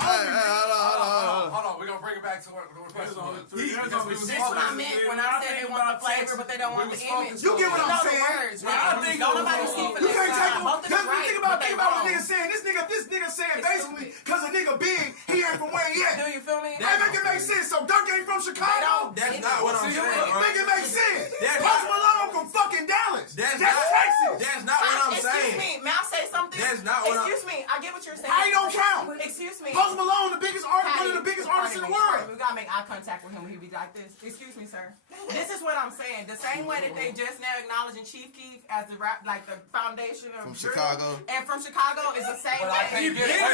Hold on, we're gonna bring it back to what the question was. This is what I meant when I said they want the flavor, but they don't want the image. You get what I'm know the saying? words, right? Don't nobody see for You this can't take side. him. Both of them right, Think but about they what wrong. nigga saying. This nigga saying It's basically stupid. because a nigga big, he ain't from where he at. Do you feel me? That make it make sense. So Dirk ain't from Chicago. That's not what I'm saying, bro. Make it make sense. That's Post not- Malone from fucking Dallas. That's Texas. That's not what I'm Excuse saying. me, may I say something? That's not what Excuse me, I get what you're saying. How you don't count? Excuse me. Post Malone, the biggest artist, one Patty, of the biggest artists in the pardon me, world. We gotta make eye contact with him when he be like this. Excuse me, sir. This is what I'm saying. The same way that they just now acknowledging Chief Keef as the rap, like the foundation of From drill, Chicago. and from Chicago is the same But I way. can't get it. Now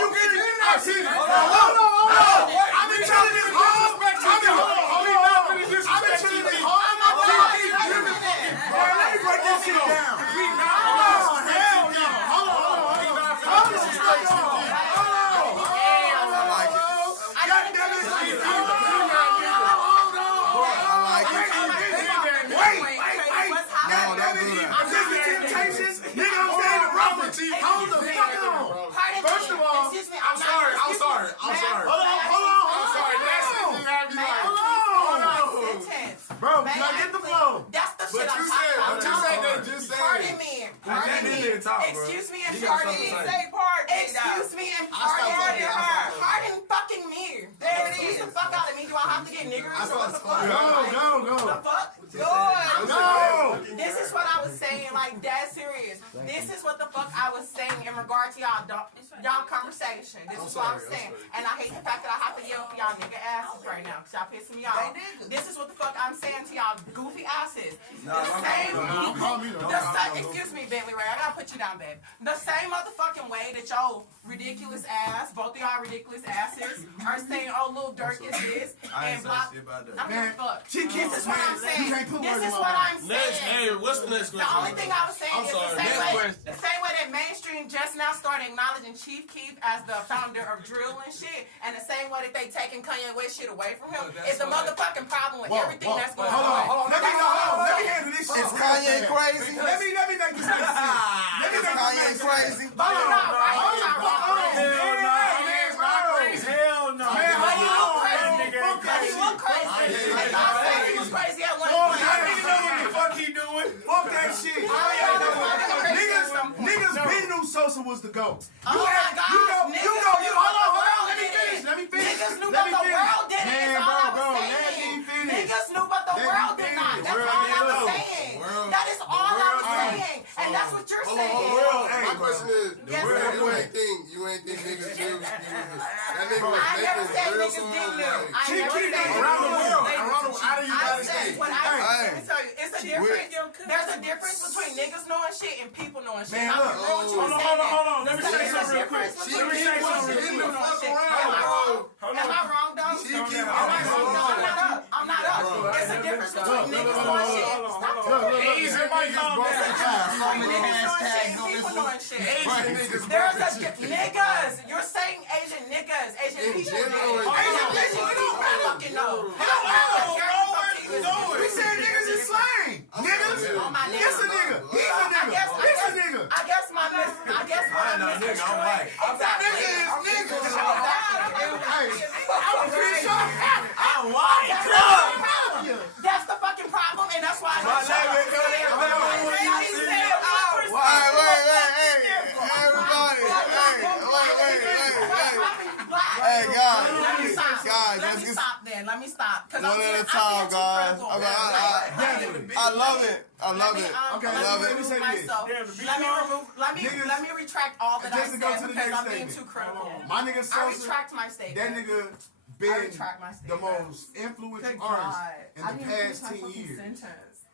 you get it. I see it. Hold on. I've been telling this whole. I've been telling this whole. Let me break this shit down. Hell no. Hold the fuck on. First of all, excuse me, I'm sorry. Hold on. Bro, can I get the flow? That's the shit I'm talking about. Pardon me. Excuse me and pardon me. Excuse me and pardon fucking me. Excuse the fuck out of me. Do I have to get niggers? What the fuck? No. The fuck? No. This is what I was saying, like dead serious. This is what the fuck I was saying in regard to y'all conversation. This is what I'm saying. And I hate the fact that I have to yell for y'all nigga asses right now, because y'all pissing me off. This is what the fuck I'm saying to y'all goofy asses. Excuse me, Bentley Ray, I gotta put you down, babe. The same motherfucking way that y'all ridiculous ass, both of y'all ridiculous asses, are saying, oh, Lil Durk is this, and blah. I'm gonna fuck. This is what I'm saying. This is what I'm saying. What's the next question? The only thing I was saying is the same way that mainstream just now started acknowledging Chief Keef as the founder of drill and shit, and the same way that they taking Kanye West shit away from him is the motherfucking problem with everything that's going on. Hold on. Let me handle this shit. Is Kanye crazy? Let me make this make sense. Let me make Kanye this make sense. crazy? But you're not right. You're not wrong. Hell no. But you look crazy. But you look crazy. Like I said, he was crazy at one point. Fuck he doing? Fuck that shit. Niggas been knew Sosa was the GOAT. Oh my God. Hold on. Let me finish. Niggas knew, but the world didn't. That's all I was saying. Niggas knew, but the world did not. That's all I was saying. That is all I was saying. And that's what you're saying. My question is, you ain't think niggas knew? That nigga was I never making said real niggas songs. didn't know. I Like, never said around the world. Out of the United I said, States. let me tell you, it's a difference. There's a difference between niggas knowing shit and people knowing shit. Man, I'm look. real with you and saying Hold on. that. Let me say something real quick. Let me say something real quick. Am I wrong, though? I'm not up. There's a difference between niggas knowing shit. Stop talking. Everybody calm down. Niggas knowing shit and people knowing shit. There's a niggas. You're saying Asian niggas. Asian people. Asian people. You don't fucking know. We said niggas is slang. Niggas. It's a nigga. He's a nigga. It's a nigga. I guess what I'm misconstruing. Exactly. I'm pretty sure. That's the fucking problem, and that's why I Hey, guys, Let me stop there. again. Let me stop. One at a time, guys. I love it. I love it. Okay, I love let me say this. Let me retract all that I Just to go to said the because next I'm being statement. too critical. My nigga I Sosa, retract my statement. that nigga I been retract my the statement. most influential Good artist God. in the past 10 years.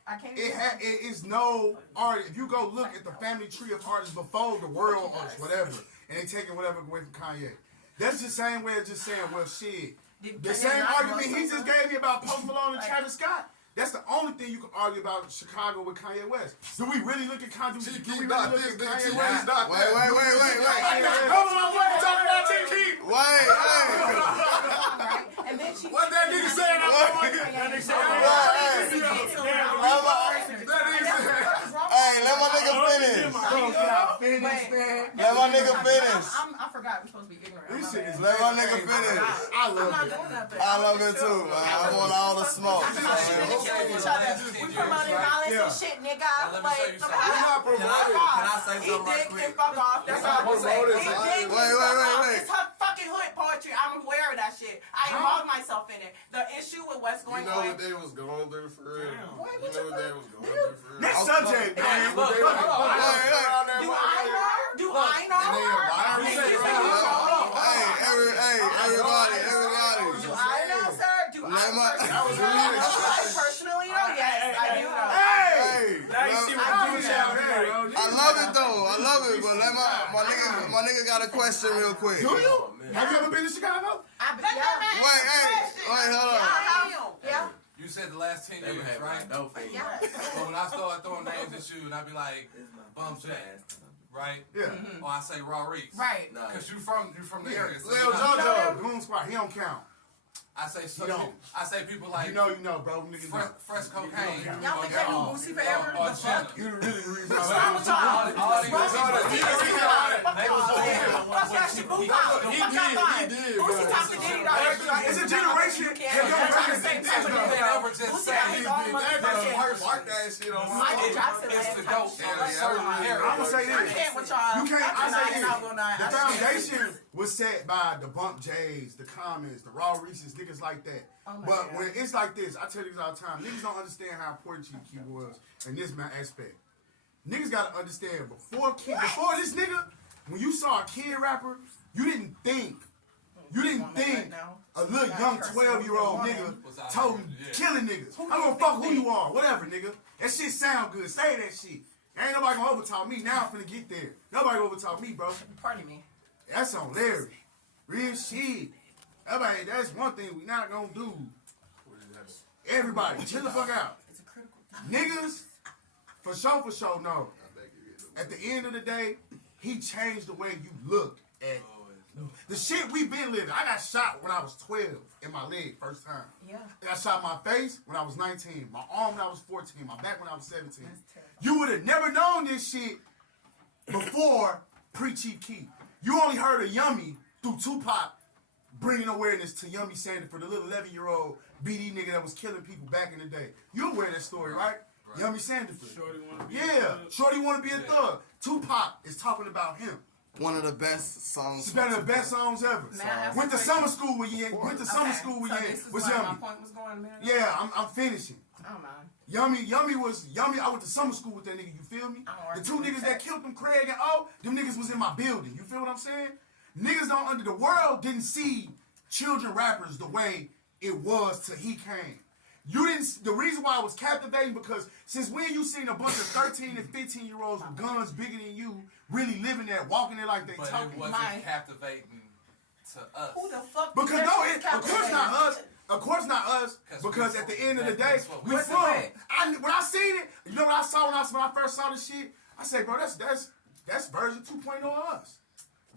I can't It is no art. If you go look at the family tree of artists before the world artists, whatever, and they taking whatever away from Kanye. That's the same way of just saying, well, shit. The same argument he just gave me about Post Malone and Travis Scott. That's the only thing you can argue about Chicago with Kanye West. Do we really look at Kanye West? Wait. Wait. And then she. What that nigga saying? Hey, let my nigga finish. Let my nigga finish. I forgot we're supposed to be ignorant. Let my nigga finish. I love it. I love it too, man. I want all the smoke. We promoting violence and shit, nigga. Like, Can I say he something right dick quick? and fuck off. That's all I'm saying. Wait. It's her fucking hood poetry. I'm aware of that shit. I involve myself in it. The issue with what's going You know on. what they was going through for real? You know what they was going through for real? Next subject, man. Do I know her? Hey, everybody. Do I know, sir? Do I personally know? Yes, I do know. I love it though. I love it, but let my nigga got a question real quick. Do you? Have you ever been to Chicago? Wait, hold on. Yeah. You said the last 10 years, right? Yeah. But when I start throwing names at you, and I be like, Bum Jack, right? Yeah. Or I say Raw Reese. Right. Because you from the area. So Lil JoJo, Goon Squad, he don't count. I say don't. I say people like You know, bro. Niggas know. fresh cocaine. Y'all think I knew Boosie forever? Or The fuck? Jenna. You really the reason What's why. wrong with y'all? What's wrong with He y'all? the reason why they was over here. Fuck that shit, Boo out. He Fuck that vibe. did, Boosie bro. talk to Diddy, dog. It's a generation You that can't don't try to recognize say this, something. bro. They never just Boosie say got his own motherfucking. Mark that shit on Michael Jackson It's last the time. dope in a certain area. I'm gonna say I this. can't with y'all. You can't. I say I'm not gonna this. The foundation was set by the Bump J's, the Commons, the Raw Reese's, niggas like that. Oh my But God. when it's like this, I tell you all the time, niggas don't understand how important Chief Keef was in this aspect. Niggas gotta understand before this nigga, when you saw a kid rapper, you didn't think a little young 12-year-old nigga told killing niggas. I'm gonna fuck who you are, whatever, nigga. That shit sound good. Say that shit. Ain't nobody gonna overtalk me. Now I'm finna get there. Nobody gonna overtalk me, bro. Pardon me. That's on Larry. Real shit. Everybody, that's one thing we not gonna do. Everybody, chill the fuck out. It's a critical. Niggas, for sure, no. At the end of the day, he changed the way you look at the shit we been living. I got shot when I was 12 in my leg, first time. Yeah. I got shot in my face when I was 19, my arm when I was 14, my back when I was 17. You would have never known this shit before pre-Chief Keef. You only heard of Yummy through Tupac bringing awareness to Yummy Sandiford, the little 11-year-old BD nigga that was killing people back in the day. You aware of that story, right? Yummy Sandiford. Shorty wanna be a thug. Tupac is talking about him. One of the best songs. It's one of the best songs ever. Went to summer school with Yummy. So this is where my point was going, man. Yeah, I'm finishing. I don't know. Yummy. I went to summer school with that nigga. You feel me? The two niggas that killed them, Craig and O, them niggas was in my building. You feel what I'm saying? Niggas don't under the world didn't see children rappers the way it was till he came. You didn't. The reason why I was captivating because since when you seen a bunch of 13 and 15-year-olds with guns bigger than you really living there, walking there like they but talking? It wasn't captivating to us. Who the fuck? Because of course not us. Of course not us. Because at the end of the day, we from. When I seen it, you know what I saw when I first saw this shit? I said, bro, that's version 2.0 of us.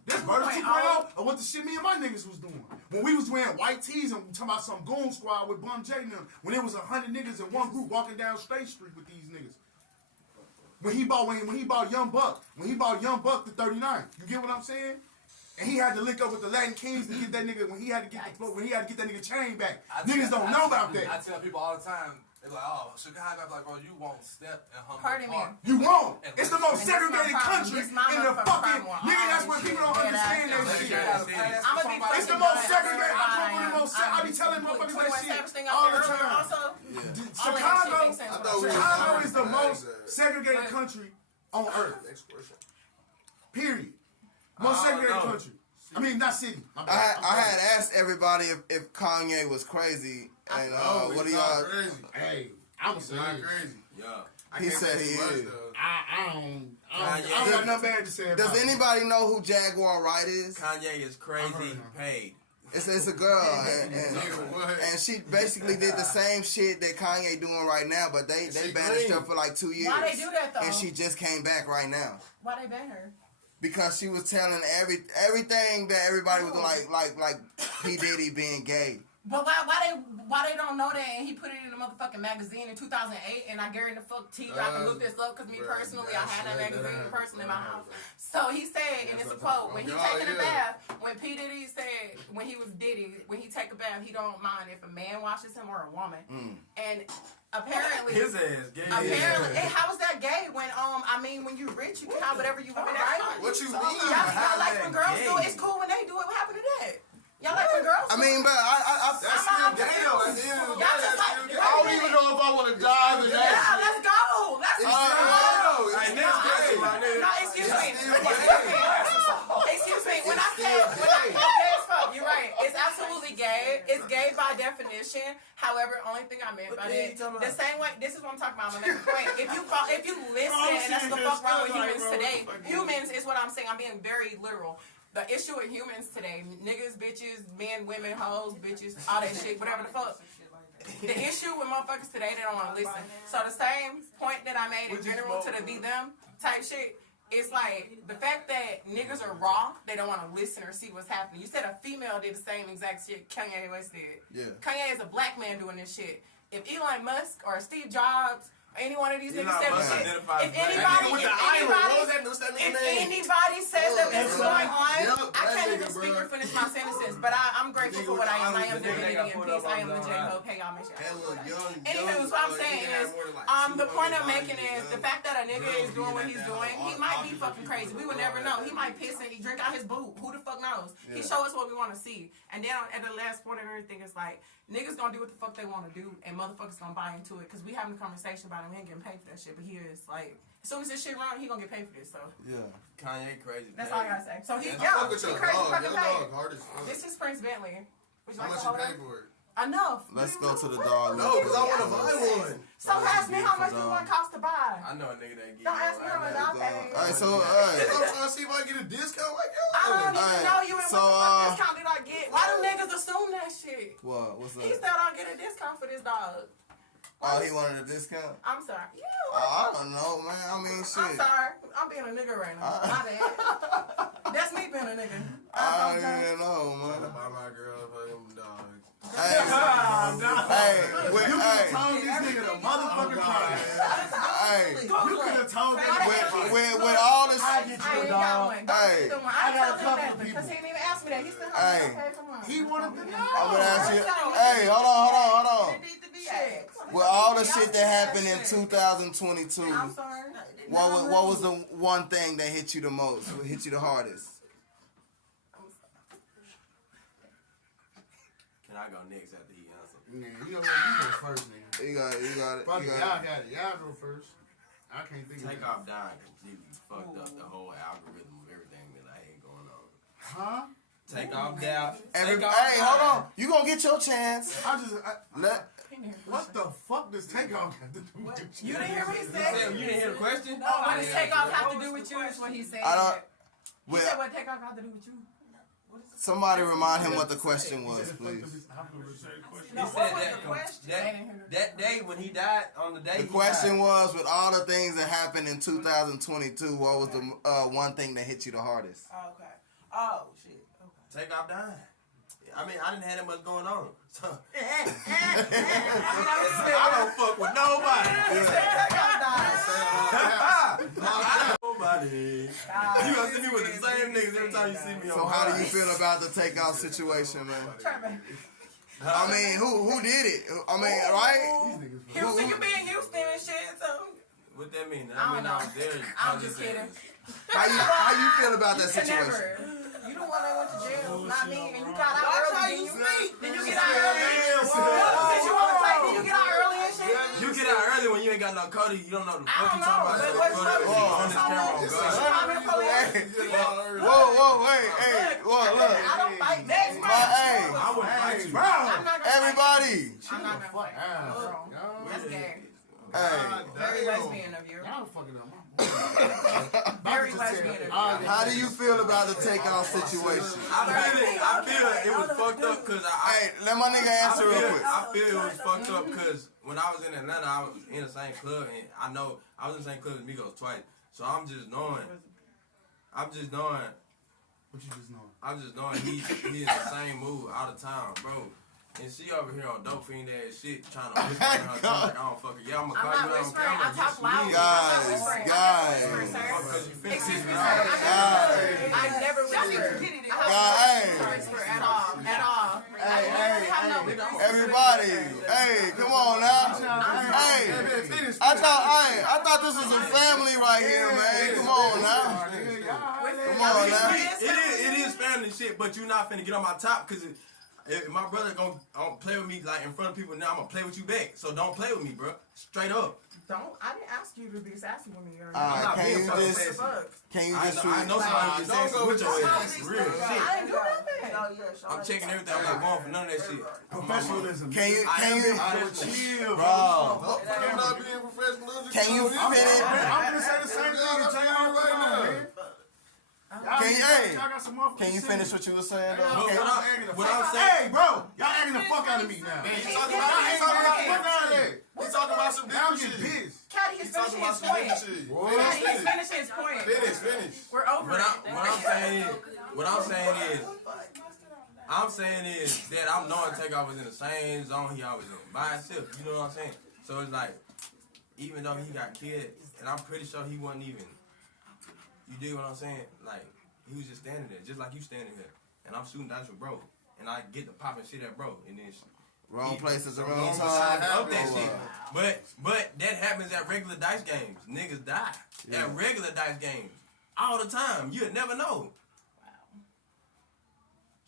This version 2.0 of what the shit me and my niggas was doing. When we was wearing white tees and talking about some goon squad with Bum J and them, when there was 100 niggas in one group walking down State Street with these niggas. When he bought Young Buck the 39. You get what I'm saying? And he had to link up with the Latin Kings to get that nigga when he had to get that nigga chain back. Niggas don't know about that. I tell people all the time, they're like, oh, Chicago, I'm like, bro, you won't step in Humboldt Pardon me. Park. You won't. It's the most And segregated it's my country problem. in the It's my fucking motherfucking nigga. That's where problem. people don't understand that shit. I'm gonna be It's the most segregated. I be telling motherfuckers that segregated country on earth. Next question. Period. Most segregated country. I mean, not city. I had asked everybody if Kanye was crazy, and what do y'all? Crazy. Hey, I'm saying not crazy. Yeah. He said he is. I don't got nothing bad to say about Does anybody know who Jaguar Wright is? Kanye is crazy paid. It's a girl, and she basically did the same shit that Kanye doing right now, but they banished her for like 2 years. Why they do that though? And she just came back right now. Why they ban her? Because she was telling everything that everybody was doing, like P. Diddy being gay. But why they don't know that? And he put it in a motherfucking magazine in 2008, and I guarantee the fuck to you, I can look this up because me personally, I had that magazine personally in my house. So he said, and it's a quote, when he taking a bath, when P. Diddy said, when he was Diddy, when he take a bath, he don't mind if a man washes him or a woman. And apparently, his ass gay. Apparently, how is that gay when I mean when you rich, you can have whatever you want, right? What you mean? Y'all like when girls do it, it's cool when they do it. What happened to that? Y'all like when girls do it? I mean, but That's still gay though. At the end of the day, that's still gay. I don't even know if I want to dive in that shit. Let's go. Let's go. No, excuse me. Excuse me. When I say gay as fuck, you're right. It's absolutely gay. It's gay by definition. However, only thing I meant by it, the same way. This is what I'm talking about. I'm gonna make a point. If you listen, and that's the fuck wrong with humans today. Humans is what I'm saying. I'm being very literal. The issue with humans today, niggas, bitches, men, women, hoes, bitches, all that shit, whatever the fuck. The issue with motherfuckers today, they don't want to listen. So the same point that I made in general to the be them type shit, it's like the fact that niggas are raw, they don't want to listen or see what's happening. You said a female did the same exact shit Kanye West did. Yeah. Kanye is a black man doing this shit. If Elon Musk or Steve Jobs, any one of these niggas said this shit. If anybody says that this is going on, I can't even speak or finish my sentences. But I'm grateful for what I am. I am divinity and peace. I am the J-Hope. Hey, y'all, make sure. Anywho, what I'm saying is, the point I'm making is the fact that a nigga is doing what he's doing. He might be fucking crazy. We would never know. He might piss and he drink out his boot. Who the fuck knows? He show us what we want to see. And then at the last point of everything, it's like niggas gonna do what the fuck they want to do, and motherfuckers gonna buy into it because we having a conversation about it. We ain't getting paid for that shit, but he is like, as soon as this shit run, he gonna get paid for this. So yeah, Kanye crazy. That's all I gotta say. So he crazy fucking paid. This is Prince Bentley. Would you like to hold it? Enough. Let's go to the dog. No, because I want to buy one. So ask me how much the one cost to buy. I know a nigga that get. Don't ask me how much I pay. Alright, so I'm trying to see if I get a discount like y'all. I don't even know you and what the fuck discount did I get? Why do niggas assume that shit? What? What's He up? said I'll get a discount for this dog. Oh, he wanted a discount? I'm sorry. Yeah. I don't know, man. I mean, shit. I'm sorry. I'm being a nigga right now. My bad. That's me being a nigga. I don't even know, man. Buy my girl a fucking dog. Hey, You could have told this nigga the motherfucking price. Hey, You could have told this with all this, I get you a dog. Hey, I got a couple of because he didn't even ask me that. He said, Hey. "Okay, come on." He wanted to know. I'm gonna ask you. Hey, hold on. It needs to be asked. With all the shit that happened in 2022, I'm sorry. what was the one thing that hit you the most? What hit you the hardest? Can I go next after he answers? Yeah, you go first, nigga. You got it. Fuck it, y'all got it. Y'all go first. I can't think of it. Takeoff dying completely fucked up the whole algorithm of everything that I had going on. Huh? Takeoff down. Hey, hold on. You gonna get your chance. What the fuck does Takeoff got to do with You didn't hear what he said? You didn't hear the question? No, what does Takeoff have to do with you is what he said. I don't. He said what Takeoff have to do with you? Somebody remind him what the question was, please. He said that day when he died, on the day The question was, with all the things that happened in 2022, what was the one thing that hit you the hardest? Okay. Oh, shit. Okay. Takeoff dying. I mean, I didn't have that much going on. So. I don't fuck with nobody. Nobody. You gonna see me with the same niggas every time you see me. So how do you feel about the Takeoff situation, man? I mean, who did it? I mean, right? Houston, you be in Houston and shit, so. What that mean? I mean, I was there. I'm just kidding. How you feel about that situation? You the one that went to jail, not me. And you got out early. Did you get out early? Since you want to play, did you get out early and shit? You get out early when you ain't got no Cody, you don't know the I fuck don't you talking know. about. What's On this camera, on God. Whoa, wait, hey, whoa, look. I don't fight next My, hey, I would fight you. I'm not gonna everybody. I'm not gonna fight you. That's gay. Hey, Very lesbian of you. Y'all fucking up. Very lesbian of you. how do you feel about the takeoff situation? I feel it was fucked up because Hey, let my nigga answer real quick. I feel it was fucked up because when I was in Atlanta, I was in the same club, and I know I was in the same club as Migos twice. So I'm just knowing. What you just know? I'm just knowing he's in the same mood all the time, bro. And she over here on dope fiend ass shit trying to whisper in her tongue like I don't fucking yeah, I'm gonna call I'm not you out on whispering. camera. I talk loud. Guys. Because you finish Excuse me, it. sir. I never whisper. Whisper at all. At all. Everybody, hey, come on now. Hey, I thought this was a family right here, man. Come on now. Come on now. It is family shit, but you not finna get on my top because if my brother gonna play with me like in front of people now, I'm gonna play with you back. So don't play with me, bro. Straight up. I didn't ask you to be sassy with me. Can you just I know somebody who's sassy with your ass. Real shit. I ain't do nothing. I'm checking everything. I'm not going for none of that shit. Professionalism. Can you Chill, bro? I'm not being professional. Can you finish? I'm gonna say the same thing to Jay right now, man. Can you finish what you were saying? Though? What I'm saying, Hey, bro, y'all acting the fuck out of me now. He talking about some different shit. Caddy is finishing his point. Caddy is finishing his point. Finish. We're over it. What I'm saying is that I'm knowing Takeoff was in the same zone he always in by himself. You know what I'm saying? So it's like, even though he got killed, and I'm pretty sure he wasn't even. You dig what I'm saying? Like, he was just standing there, just like you standing here. And I'm shooting dice with bro. And I get the popping shit at bro. And then Wrong place at the wrong time. time. Up that shit. But that happens at regular dice games. Niggas die at regular dice games all the time. You'll never know.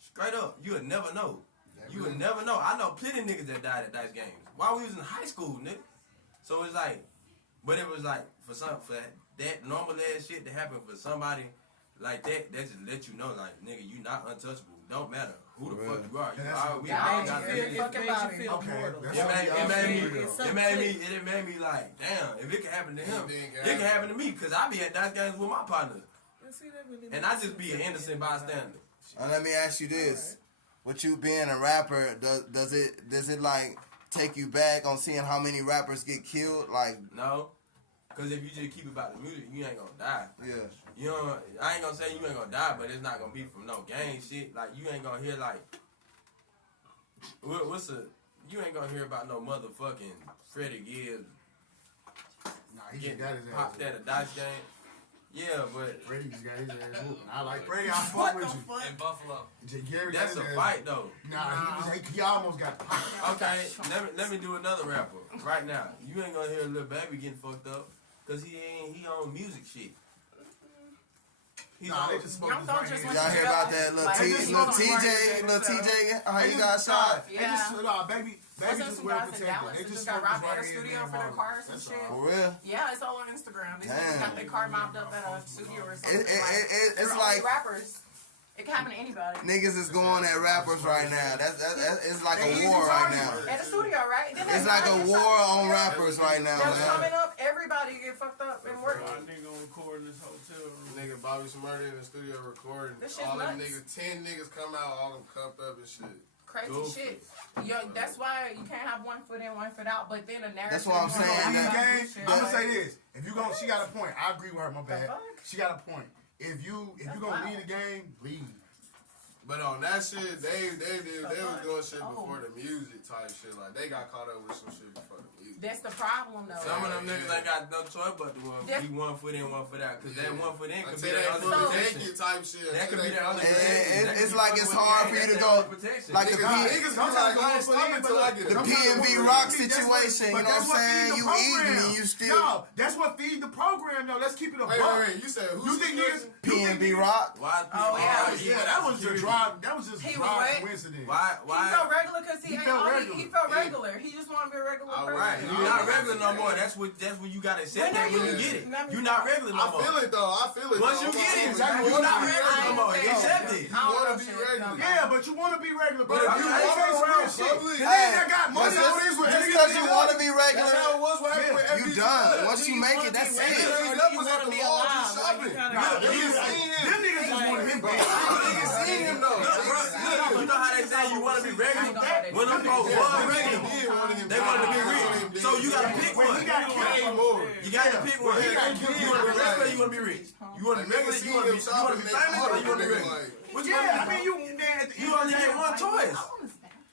Straight up, you'll never know. You would never know. I know plenty of niggas that died at dice games while we was in high school, nigga. So it's like, but it was like for that normal ass shit to happen for somebody like that just let you know, like, nigga, you not untouchable. Don't matter who the fuck you are. We all got that shit. It made me like, damn, if it can happen to him, it can happen to me, because I be at dice games with my partners. And I just be an innocent bystander. Let me ask you this. With you being a rapper, does it like take you back on seeing how many rappers get killed? Like, no. Because if you just keep about the music, you ain't gonna die. Yeah. You know, I ain't gonna say you ain't gonna die, but it's not gonna be from no gang shit. Like, you ain't gonna hear like, you ain't gonna hear about no motherfucking Freddie Gibbs. Nah, he just got his ass popped at a dice game. Yeah, but Freddie just got his ass whooped. I like Freddie. I fuck with you. In Buffalo. That's a fight though. Nah, he almost got popped. Okay, let me do another rapper right now. You ain't gonna hear Lil Baby getting fucked up because he on music shit. Nah, they just smoked his right. Y'all hear about that little TJ? How he got shot? Yeah. Baby just well protected. They just got smoked robbed his at a right studio hand. for their cars and shit. For real? Yeah, it's all on Instagram. They got their car mobbed up at a studio or something. It's like rappers. It can happen to anybody. Niggas is going at rappers right now. It's like a war right now. At a studio, right? It's like a war on rappers right now, man. man. Coming up, everybody get fucked up and working. Nigga on record in this hotel room. Nigga Bobby Smurda in the studio recording. All them niggas, 10 niggas come out, all them cuffed up and shit. Crazy shit. Yo, that's why you can't have one foot in, one foot out. But then a narrative. That's what I'm saying. I'm gonna say this. If you gonna, she got a point. I agree with her. My bad. She got a point. If you gonna lead the game, lead. But on that shit, they was doing shit before the music type shit. Like, they got caught up with some shit before the music. That's the problem, though. Some of them niggas ain't got no choice but to be 1 foot in, 1 foot out. Because that 1 foot in could be that other protection. Type shit. That could be that other protection. It's like it's hard for you to go. Like the PNB Rock situation, you know what I'm saying? You eating and you still. No, that's what feed the program, though. Let's keep it a buck. Wait, you said who? You think niggas? PNB Rock? Oh, yeah, that was just dry. That was just dry coincidence. Why? He's a regular because he felt regular. He just want to be a regular person. Right. You're not regular no more. That's when you gotta accept that when you get it. You're not regular no more. I feel it though. Once you get it, you're not regular no more. You accept it. You want to be regular. Yeah, but you want to be regular. But if you walk around public, I got money on this one. Just because you want to be regular, that's how it was with you done. Once you make it, that's it. That was at the mall just shopping. Them niggas just want him back. Niggas seen him though. You know how they say you want to be regular? When them folks was regular, they wanted to be rich. So you gotta pick one. You gotta pick one. You want to be regular or you want to be rich? You want to be regular, you want to be famous, or you want to be regular? Yeah, I mean, you only get one choice.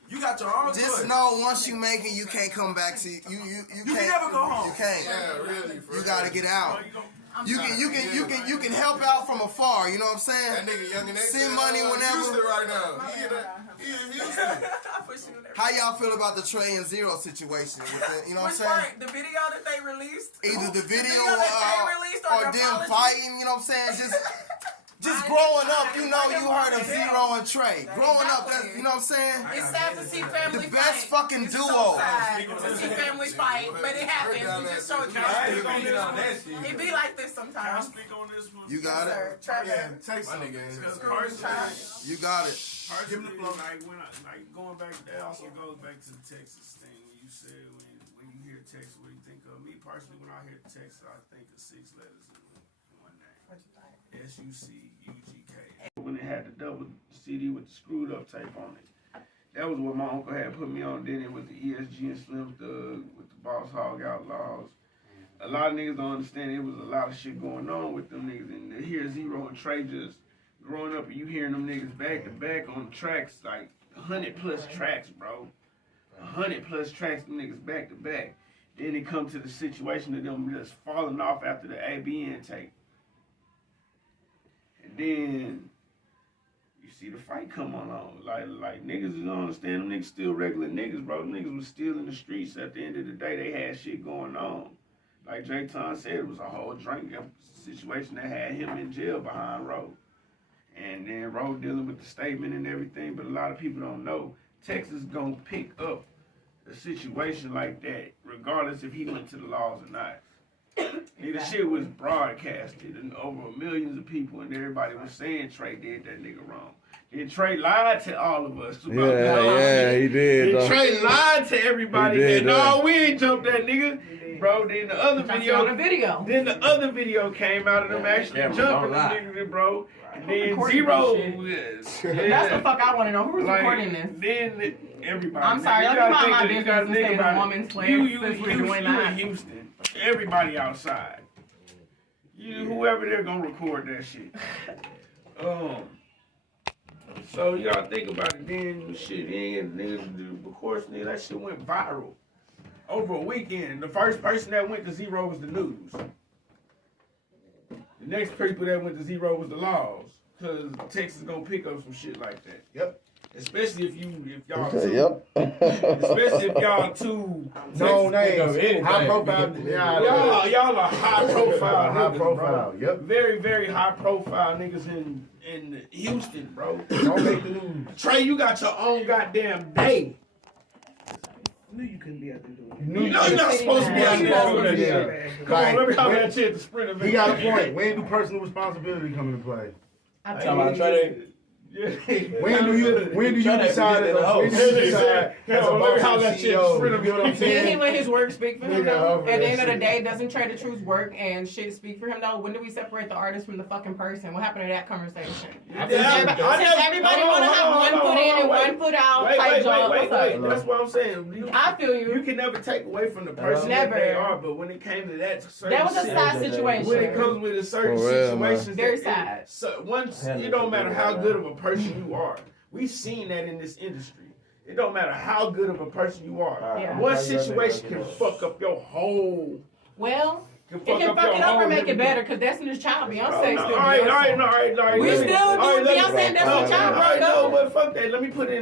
You got your own choice. Just know once you make it, you can't come back to you can never go home. You can't. Yeah, really. You gotta get out. You can help out from afar. You know what I'm saying? That nigga Young and send money whenever. Houston right now. He in Houston. How y'all feel about the Trey and Zero situation? You know what I'm saying? The video that they released. Either the video that they released or them fighting. You know what I'm saying? Just growing up, you know, you heard of Zero and Trey. Growing up, you know what I'm saying? It's sad to see family The best fight. fucking It's duo. So sad to see family fight, but it happens. We just showed you. It be like this Can I sometimes. speak on this one? You got it? Yeah, take some. You got it. Personally, like going back, that also goes back to the Texas thing. When you said when you hear Texas, what do you think of? Me personally, when I hear Texas, I think of 6 letters in one name. SUCUGK. When it had the double CD with the screwed up tape on it, that was what my uncle had put me on. Then it was the ESG and Slim Thug with the Boss Hog Outlaws. A lot of niggas don't understand it was a lot of shit going on with them niggas. And to hear Zero and Trey just growing up and you hearing them niggas back to back on tracks, like 100 plus tracks, bro. 100 plus tracks, them niggas back to back. Then it come to the situation of them just falling off after the ABN tape. And then you see the fight come on. Like niggas don't understand, them niggas still regular niggas, bro. Them niggas was still in the streets. At the end of the day, they had shit going on. Like Jay Ton said, it was a whole drink situation that had him in jail behind Roe. And then Roe dealing with the statement and everything, but a lot of people don't know. Texas gonna pick up a situation like that, regardless if he went to the laws or not. The shit was broadcasted and over millions of people, and everybody was saying Trey did that nigga wrong. And Trey lied to all of us. Yeah, he did. And Trey lied to everybody. And no, we ain't jumped that nigga. Bro, then the other Then the other video came out of them actually jumping the nigga, bro. And then Zero. That's the fuck I want to know. Who's recording this? Then everybody. I'm sorry, let me mind my business and say the woman's place since we're doing that. Houston. Everybody outside. Whoever they're gonna record that shit. So y'all think about it, then shit, of course, that shit went viral. Over a weekend, the first person that went to Zero was the news. The next people that went to Zero was the laws. Cause Texas gonna pick up some shit like that. Yep. Especially if y'all too. Especially if y'all too. No names. High profile. Y'all are high profile. High profile. Bro. Yep. Very, very high profile niggas in Houston, bro. Don't make the news. Trey, you got your own goddamn day. I knew you couldn't be out there doing it. You know you're not supposed to be out there doing that shit. Come on, let me holler at you at the sprint event. He got a point. When do personal responsibility come into play? I'm talking about Trey. When do you decide as a boss CEO? You know what I'm saying? Did he let his work speak for him though? At the end of the day, doesn't Trey the Truth's work and shit speak for him though? When do we separate the artist from the fucking person? What happened to that conversation? Since everybody want to have one foot in and one foot out type job. Wait. That's what I'm saying. I feel you. You can never take away from the person that they are, but when it came to that certain that was a sad situation. When it comes with a certain situations, very sad. So once it don't matter how good of a person you are. We've seen that in this industry. It don't matter how good of a person you are. Yeah. One situation can fuck up your whole. Well, it can fuck it up or make it better because Destiny's Child, Beyonce still. All right. We still do Beyonce and Destiny's Child. Right, no, but fuck that. Let me put a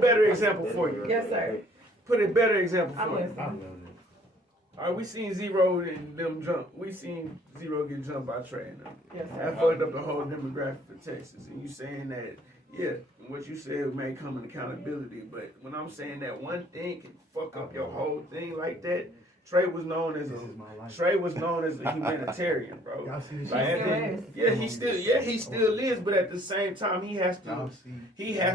better example for you. Yes, sir. Put a better example for you. I'm All right, we seen Zero and them jump. We seen Zero get jumped by Trey and them. Yes, that fucked up the whole demographic for Texas. And you saying that Yeah, what you said may come in accountability, but when I'm saying that one thing can fuck up your whole thing like that, Trey was known as a humanitarian, bro. Y'all see this shit? He still is, but at the same time he has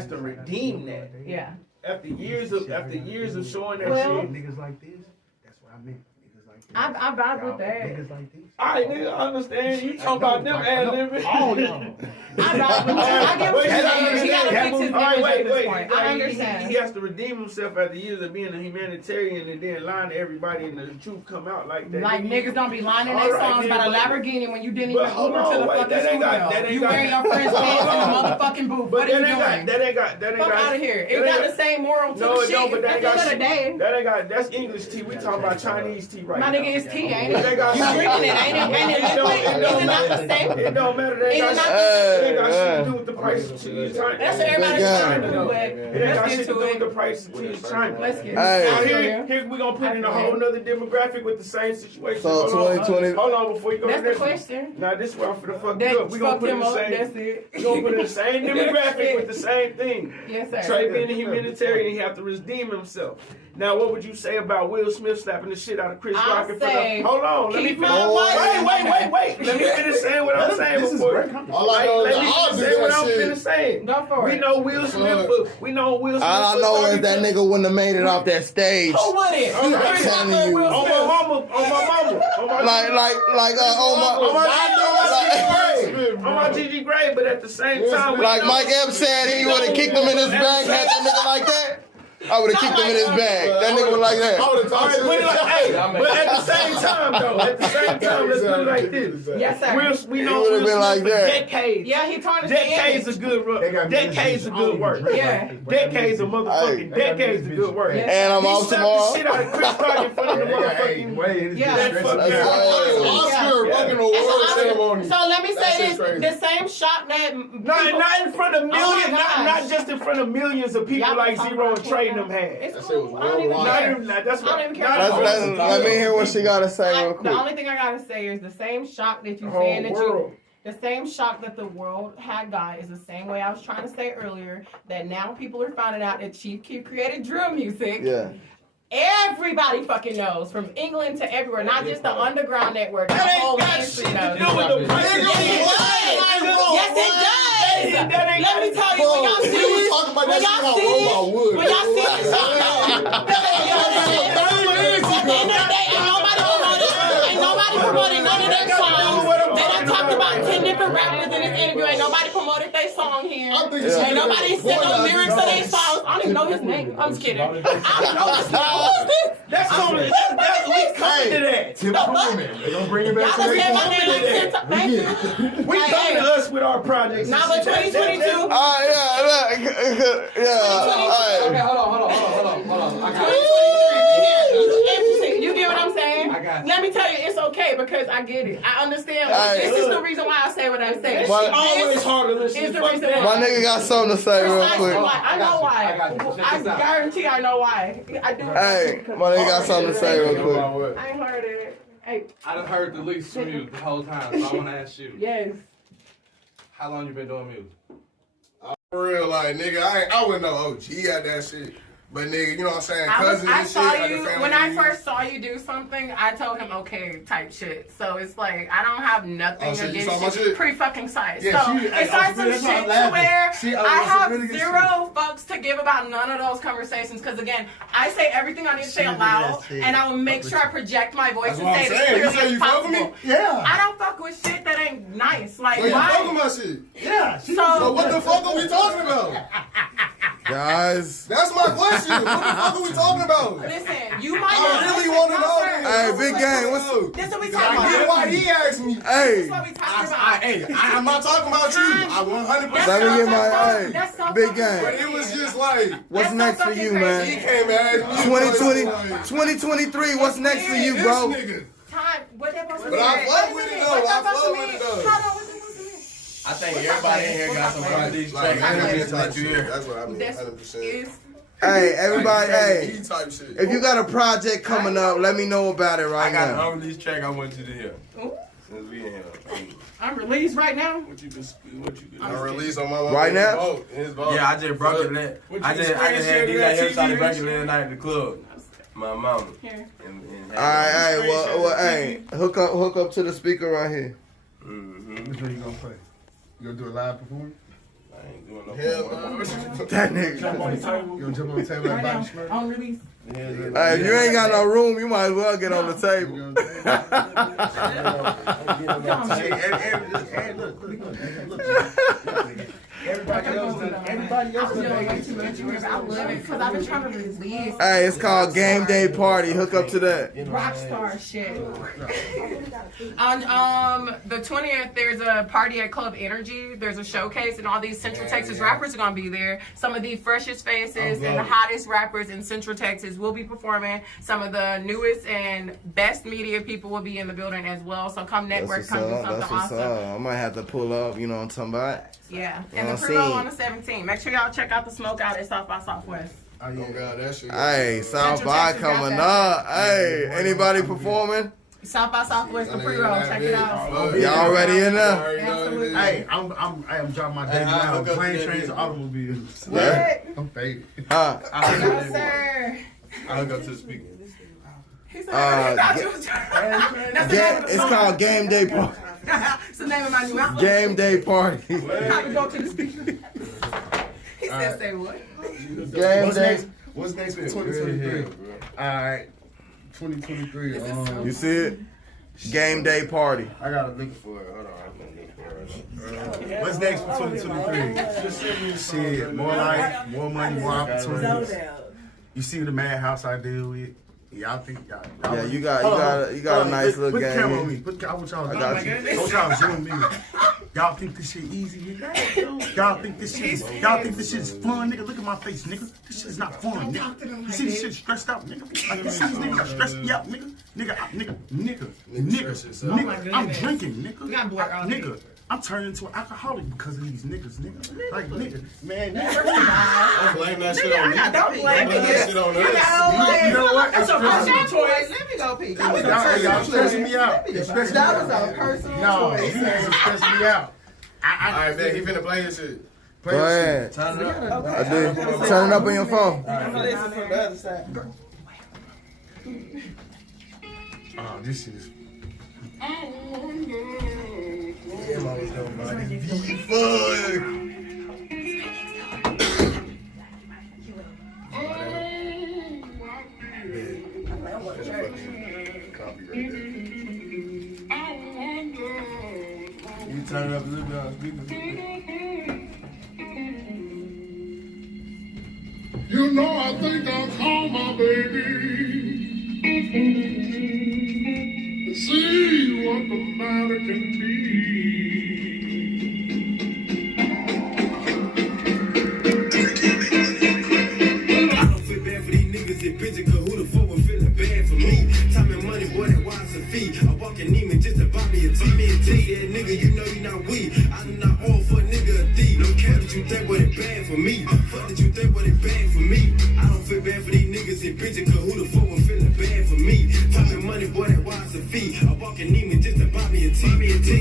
to redeem that. Yeah. After years of showing that shit. Niggas like this, that's what I meant. Niggas like this. I vibe with that. Niggas like this. Alright, nigga, I understand. You talking about them ad-libbing. All y'all. I vibe with that. I get what you're saying. He gotta fix his image at this point. I understand. He has to redeem himself after years of being a humanitarian and then lying to everybody and the truth come out like that. Like niggas don't be lying in their songs about a Lamborghini when you didn't even Uber to the fucking studio. You wearing your friend's pants in a motherfucking booth. What are you doing? That ain't got. Fuck out of here. It got the same moral to the shit. No, but at the end of the day. That ain't got. That's English tea. We talking about Chinese tea right now. My nigga, it's tea, ain't it? You drinking it, ain't it? Ain't it liquid? Is it not the same? It don't matter. They ain't got shit to do with the price of cheese. That's what everybody's trying to do, but it ain't got shit to do with the price of cheese. China. Let's get it. Here we gonna put in a whole nother demographic with the same situation. So 2020. Hold on before you go. That's the question. Now this is where I'm finna fuck you up. We gonna put in the same. That's it. We gonna put in the same demographic with the same thing. Yes, sir. Trey being a humanitarian, he have to redeem himself. Now, what would you say about Will Smith slapping the shit out of Chris Rock? Hold on, let me finish. Wait. Let me finish saying what I'm saying before. Let me say what I'm finna saying. Go for it. We know Will Smith. All I know is that nigga wouldn't have made it off that stage. Who would it? I'm telling you. On my mama. On my Gigi Gray, but at the same time, like Mike Epps said, he would have kicked him in his bag, had that nigga like that. I would have kicked him in his bag. That nigga was like that. But at the same time, though, let's do it like this. Yes, sir. We know Will Smith like for decades. Yeah, he tarnished decades of good work. Decades of good work. Yeah. Decades of motherfucking decades of good work. And I'm off tomorrow. He slapped the shit out of Chris Rock in front of the motherfucking. Oscar fucking award ceremony. So let me say this: the same shot that not in front of millions, not just in front of millions of people like Zero and Trey and them had. That shit was worldwide. That's what. Let me hear what she gotta say real quick. The only thing I gotta say is the same shock that you saying that you. The same shock that the world had got is the same way I was trying to say earlier, that now people are finding out that Chief Keef created drill music. Yeah. Everybody fucking knows, from England to everywhere, not just the underground network. The whole mainstream knows. Yes, it does. Let me tell you, when y'all see this, at the end of the day, ain't nobody promoting none of their songs. They done talked about 10 different rappers in this interview. Ain't nobody promoted their song here. Ain't nobody said no lyrics to their songs. I don't even know his name. I'm just kidding. I don't know his name. Who is this? That's we coming to that. Tim Pullman. They gonna bring it back to y'all said my name like 10 times. Thank you. We come to us with our projects. Nah, but 2022. Yeah. Okay, hold on. You get what I'm saying? I got you. Let me tell you, it's okay because I get it. I understand. This is the reason why I say what I say. It's always hard to listen. It's the reason why. My nigga got something to say real quick. I know why. I guarantee I know why. I do. Hey, my nigga got something to say real quick. I ain't heard it. Hey. I done heard the least from you the whole time, so I want to ask you. Yes. How long you been doing music? For real, like, nigga, I wouldn't know OG at that shit. But nigga, you know what I'm saying? I saw you when I first saw you do something. I told him okay type shit. So it's like I don't have nothing against you. Pretty fucking size. Yeah, so it starts some shit to where I have zero fucks to give about none of those conversations. Because again, I say everything I need to say aloud, and I will make sure I project my voice and say it as clearly as possible. Yeah. I don't fuck with shit that ain't nice. Like so you why? talking about shit? Yeah. So what the fuck are we talking about? Guys. That's my question. What the fuck are we talking about? Listen, you might I really want to know. Hey, big gang, what's up? This is what we talking about. I get why he asked me. Hey. This is what we talking about. I'm not talking about you. I 100%. Let me get my big gang. But it was just like, what's next for you, man? He came at 2023, what's next for you, bro? Time. What that supposed to But mean? I fuck with it though. I fuck with it though. Hold on, what's that supposed to mean? I think everybody in here got some of these tracks. That's what I mean. 100%. Hey, everybody, hey. Type shit. If you got a project coming up, let me know about it right now. I got an unreleased track I want you to hear. Since we in here. I'm released right now. I released on my Right now? Vote. His vote. Yeah, I just broke it. I just had DJ here started breaking last night at the club. My mama. Here. Alright, well, hey, hook up to the speaker right here. Which one you gonna play? You gonna do a live performance? I ain't doing no That nigga. You gonna jump on the table like Bobby Shmurda? On release. Hey, if you ain't got no room, you might as well get on the table. Everybody else I love it because I've been trying to release. Hey, it's called Game Day Party. Hook up to that. Rockstar shit. On the 20th, there's a party at Club Energy. There's a showcase, and all these Central Texas rappers are gonna be there. Some of the freshest faces and the hottest rappers in Central Texas will be performing. Some of the newest and best media people will be in the building as well. So come network, come do something awesome. I might have to pull up. You know what I'm talking about? Yeah, and the pre-roll on the 17th. Make sure y'all check out the smoke out at South by Southwest. Oh God, that shit. Hey, South by coming up. Hey, anybody performing? South by Southwest, the pre-roll. Check it out. Y'all already in there? Absolutely. Hey, I'm driving my day now. Plane, trains, and automobiles. What? I'm faded. No, sir. I'll go to the speaker. He said, It's called Game Day Party. It's the name of my new album. Game Day Party. How to go to the speaker. He said, say what? Game Day. What's next for 2023? Alright, 2023. You see it? Game Day Party. I gotta look for it. Hold on. What's next for 2023? Shit, more life, more money, more opportunities. You see the madhouse I deal with? Y'all think y'all Yeah, you got a nice little put game. Put the camera on me. I want y'all to don't y'all zoom me. Y'all think this shit easy, nigga? Y'all think this shit is fun, nigga? Look at my face, nigga. This shit is not fun, nigga. You see this shit stressed out, nigga? Like you see these niggas stressed me out, nigga. Nigga, I'm drinking, nigga. I'm turning into an alcoholic because of these niggas, nigga. Like, nigga, man, Don't blame that shit on me. Don't blame that shit on us. You know what? That's a personal choice. Let me go pee. Y'all stressing me out. That was a personal No, choice. you niggas are stressing me out. Alright, man, he finna play his shit. Go ahead. Turn it up. I did. Turn it up on your phone. Oh, this shit is. Damn, I was gonna buy this beat. Fuck. You turn it up a little bit on speaker. You know I think I'll call my baby. See what the matter can be. I don't feel bad for these niggas in prison, cause who the fuck was feeling bad for me? Time and money, boy, that wise a fee. I walk in Neiman just to buy me a tea. Yeah, nigga, you know you not weak. I do not all for a nigga a thief. No care that you think what it bad for me. Fuck that you think what it bad for me. I don't feel bad for these niggas in prison, cause who the fuck was feeling bad for me? Time and money, boy, that wise a fee. I walk in Neiman just to buy me a tea.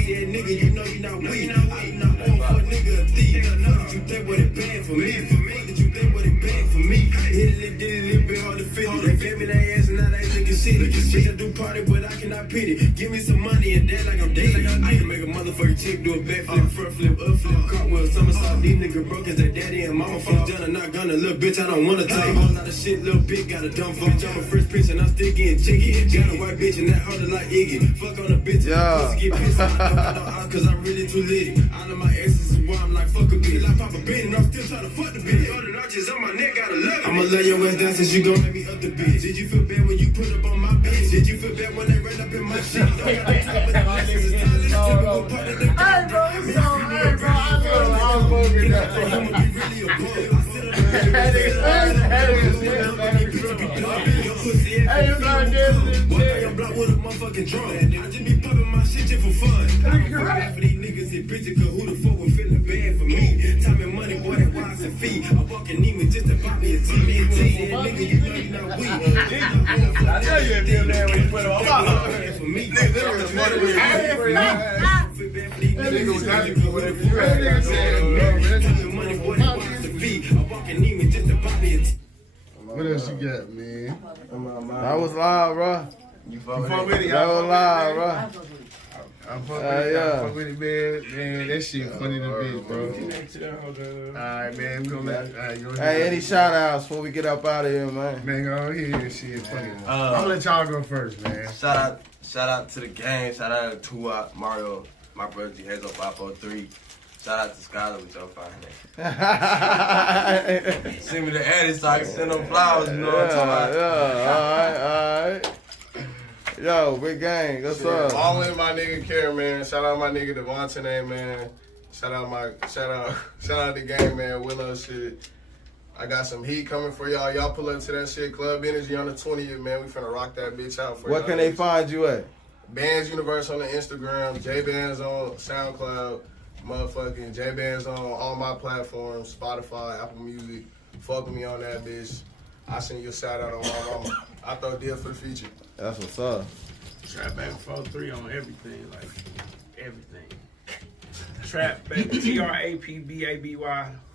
Yeah, nigga, you know you not weak. I do not all for a nigga a thief. Fuck that you think what it bad for me. Fuck that you think what it bad for me. Hit a little bit hard to fit. They gave me that ass and now they looking shitty. Bitch, I do party, but I cannot pity. Give me some money and that like I'm dating. I can make a motherfucking chick do a backflip, front flip, up flip, cartwheel, somersault. These niggas broke as their daddy and mama fuck. Done or not gonna, little bitch, I don't wanna take. All lot of shit, little bitch, got a dumb fuck. I'm a fresh bitch and I'm still getting jiggy. Got a white bitch and that harder like Iggy. Fuck on a bitch and pussy get pissed. I don't cause I'm really too litty. All of my exes is why I'm like fuck a bitch. I pop a bin and I'm still trying to fuck the bitch. All the notches on my neck, gotta love it. I'ma lay your ass down since you gon' let me up the bitch. Did you feel bad when you put up on my bitch? Did you feel bad when they ran up in my shit? I'm blocked with a motherfucking drum. I just be popping my shit just for fun. For these niggas in prison, cause who the fuck was feeling bad for me? Time and money, boy, that wise and fee. I walk in Neiman just to buy me a tea. Yeah, nigga, you know you not weak. I know you ain't feel bad when you put it on. For me, nigga was happy for whatever you had got What else you got, man? That was live, bro. You fuck with it? That was live, bro. I fuck with it, man. That shit funny to bitch, bro. Alright, man. We gonna let. Hey, any shout outs before we get up out of here, man? Man, go ahead. Shit funny. I'm gonna let y'all go first, man. Shout out to the gang. Shout out to Tuat, Mario, my brother G Hazel 503. Shout out to Skylar with your fine name. Send me the edit so I can send them flowers. You know what I'm talking about? All right. Yo, big gang, what's up? All in my nigga Care, man. Shout out my nigga Devontae, man. Shout out the gang, man. Willow shit. I got some heat coming for y'all. Y'all pull up to that shit. Club Energy on the 20th, man. We finna rock that bitch out for y'all. Where can they find you at? Bands Universe on the Instagram. J Bands on SoundCloud. Motherfucking J Bands on all my platforms. Spotify, Apple Music. Fuck with me on that bitch. I send you a shout out on my mama. I throw a deal for the feature. That's what's up. Trap Baby 4-3 on everything, like everything. Trap Baby TRAPBABY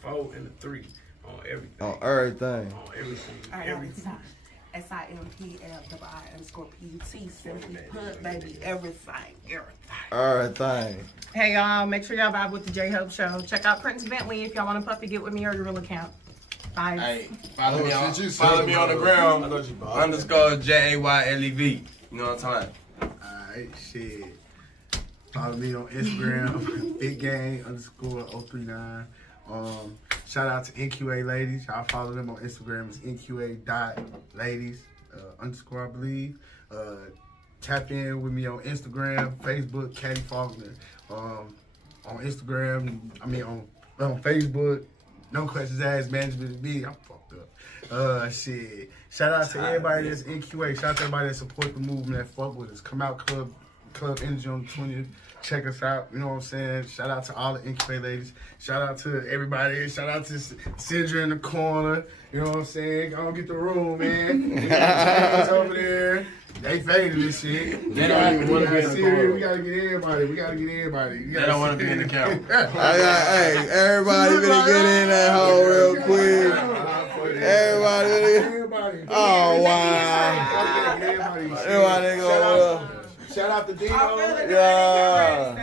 4 and the 3 on everything. On everything. On everything. Everything. SIMPL_PUT. Simply put, baby, everything. Everything. Hey y'all, make sure y'all vibe with the J Hope Show. Check out Prince Bentley if y'all want to puppy get with me or your real account. Bye. Hey, follow me on the ground. _JAYLEV. You know what I'm talking about? Alright, shit. Follow me on Instagram, BigGang_039. Shout out to NQA Ladies. Y'all follow them on Instagram. It's NQA.ladies _ I believe. Tap in with me on Instagram, Facebook, Caddy Faulkner. On Instagram, on Facebook, No Questions Asked Management B. I'm fucked up. Shit. Shout out to everybody that's NQA. Shout out to everybody that support the movement, that fuck with us. Come out, Club Energy on the 20th. Check us out. You know what I'm saying? Shout out to all the NQA ladies. Shout out to everybody. Shout out to Sidra in the corner. You know what I'm saying? Go get the room, man. We got the over there. They faded this shit. They don't even want to be in the corner. We gotta get everybody. They don't want to be in the camera. Hey, everybody better get in that hole real quick. Everybody. Oh, wow. Everybody go. Shout out to Dino. Yeah.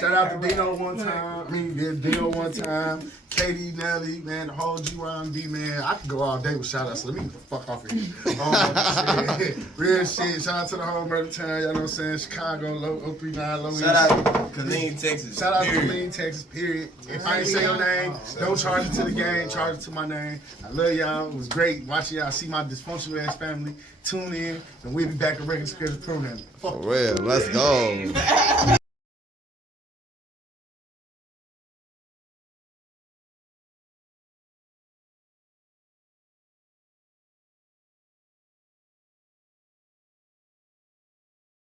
Shout out to Dino one time. Katie, Nelly, man, the whole GYMB, man. I could go all day with shout outs, so let me get the fuck off of here. Shit. Real shit. Shout out to the whole murder town, y'all know what I'm saying? Chicago, 039, Low Shout out Killeen, Texas. Shout out to Killeen, Texas, period. If I ain't say your name, don't charge it to the game, charge it to my name. I love y'all. It was great watching y'all see my dysfunctional ass family. Tune in, and we'll be back at regular schedule programming. For real, let's go.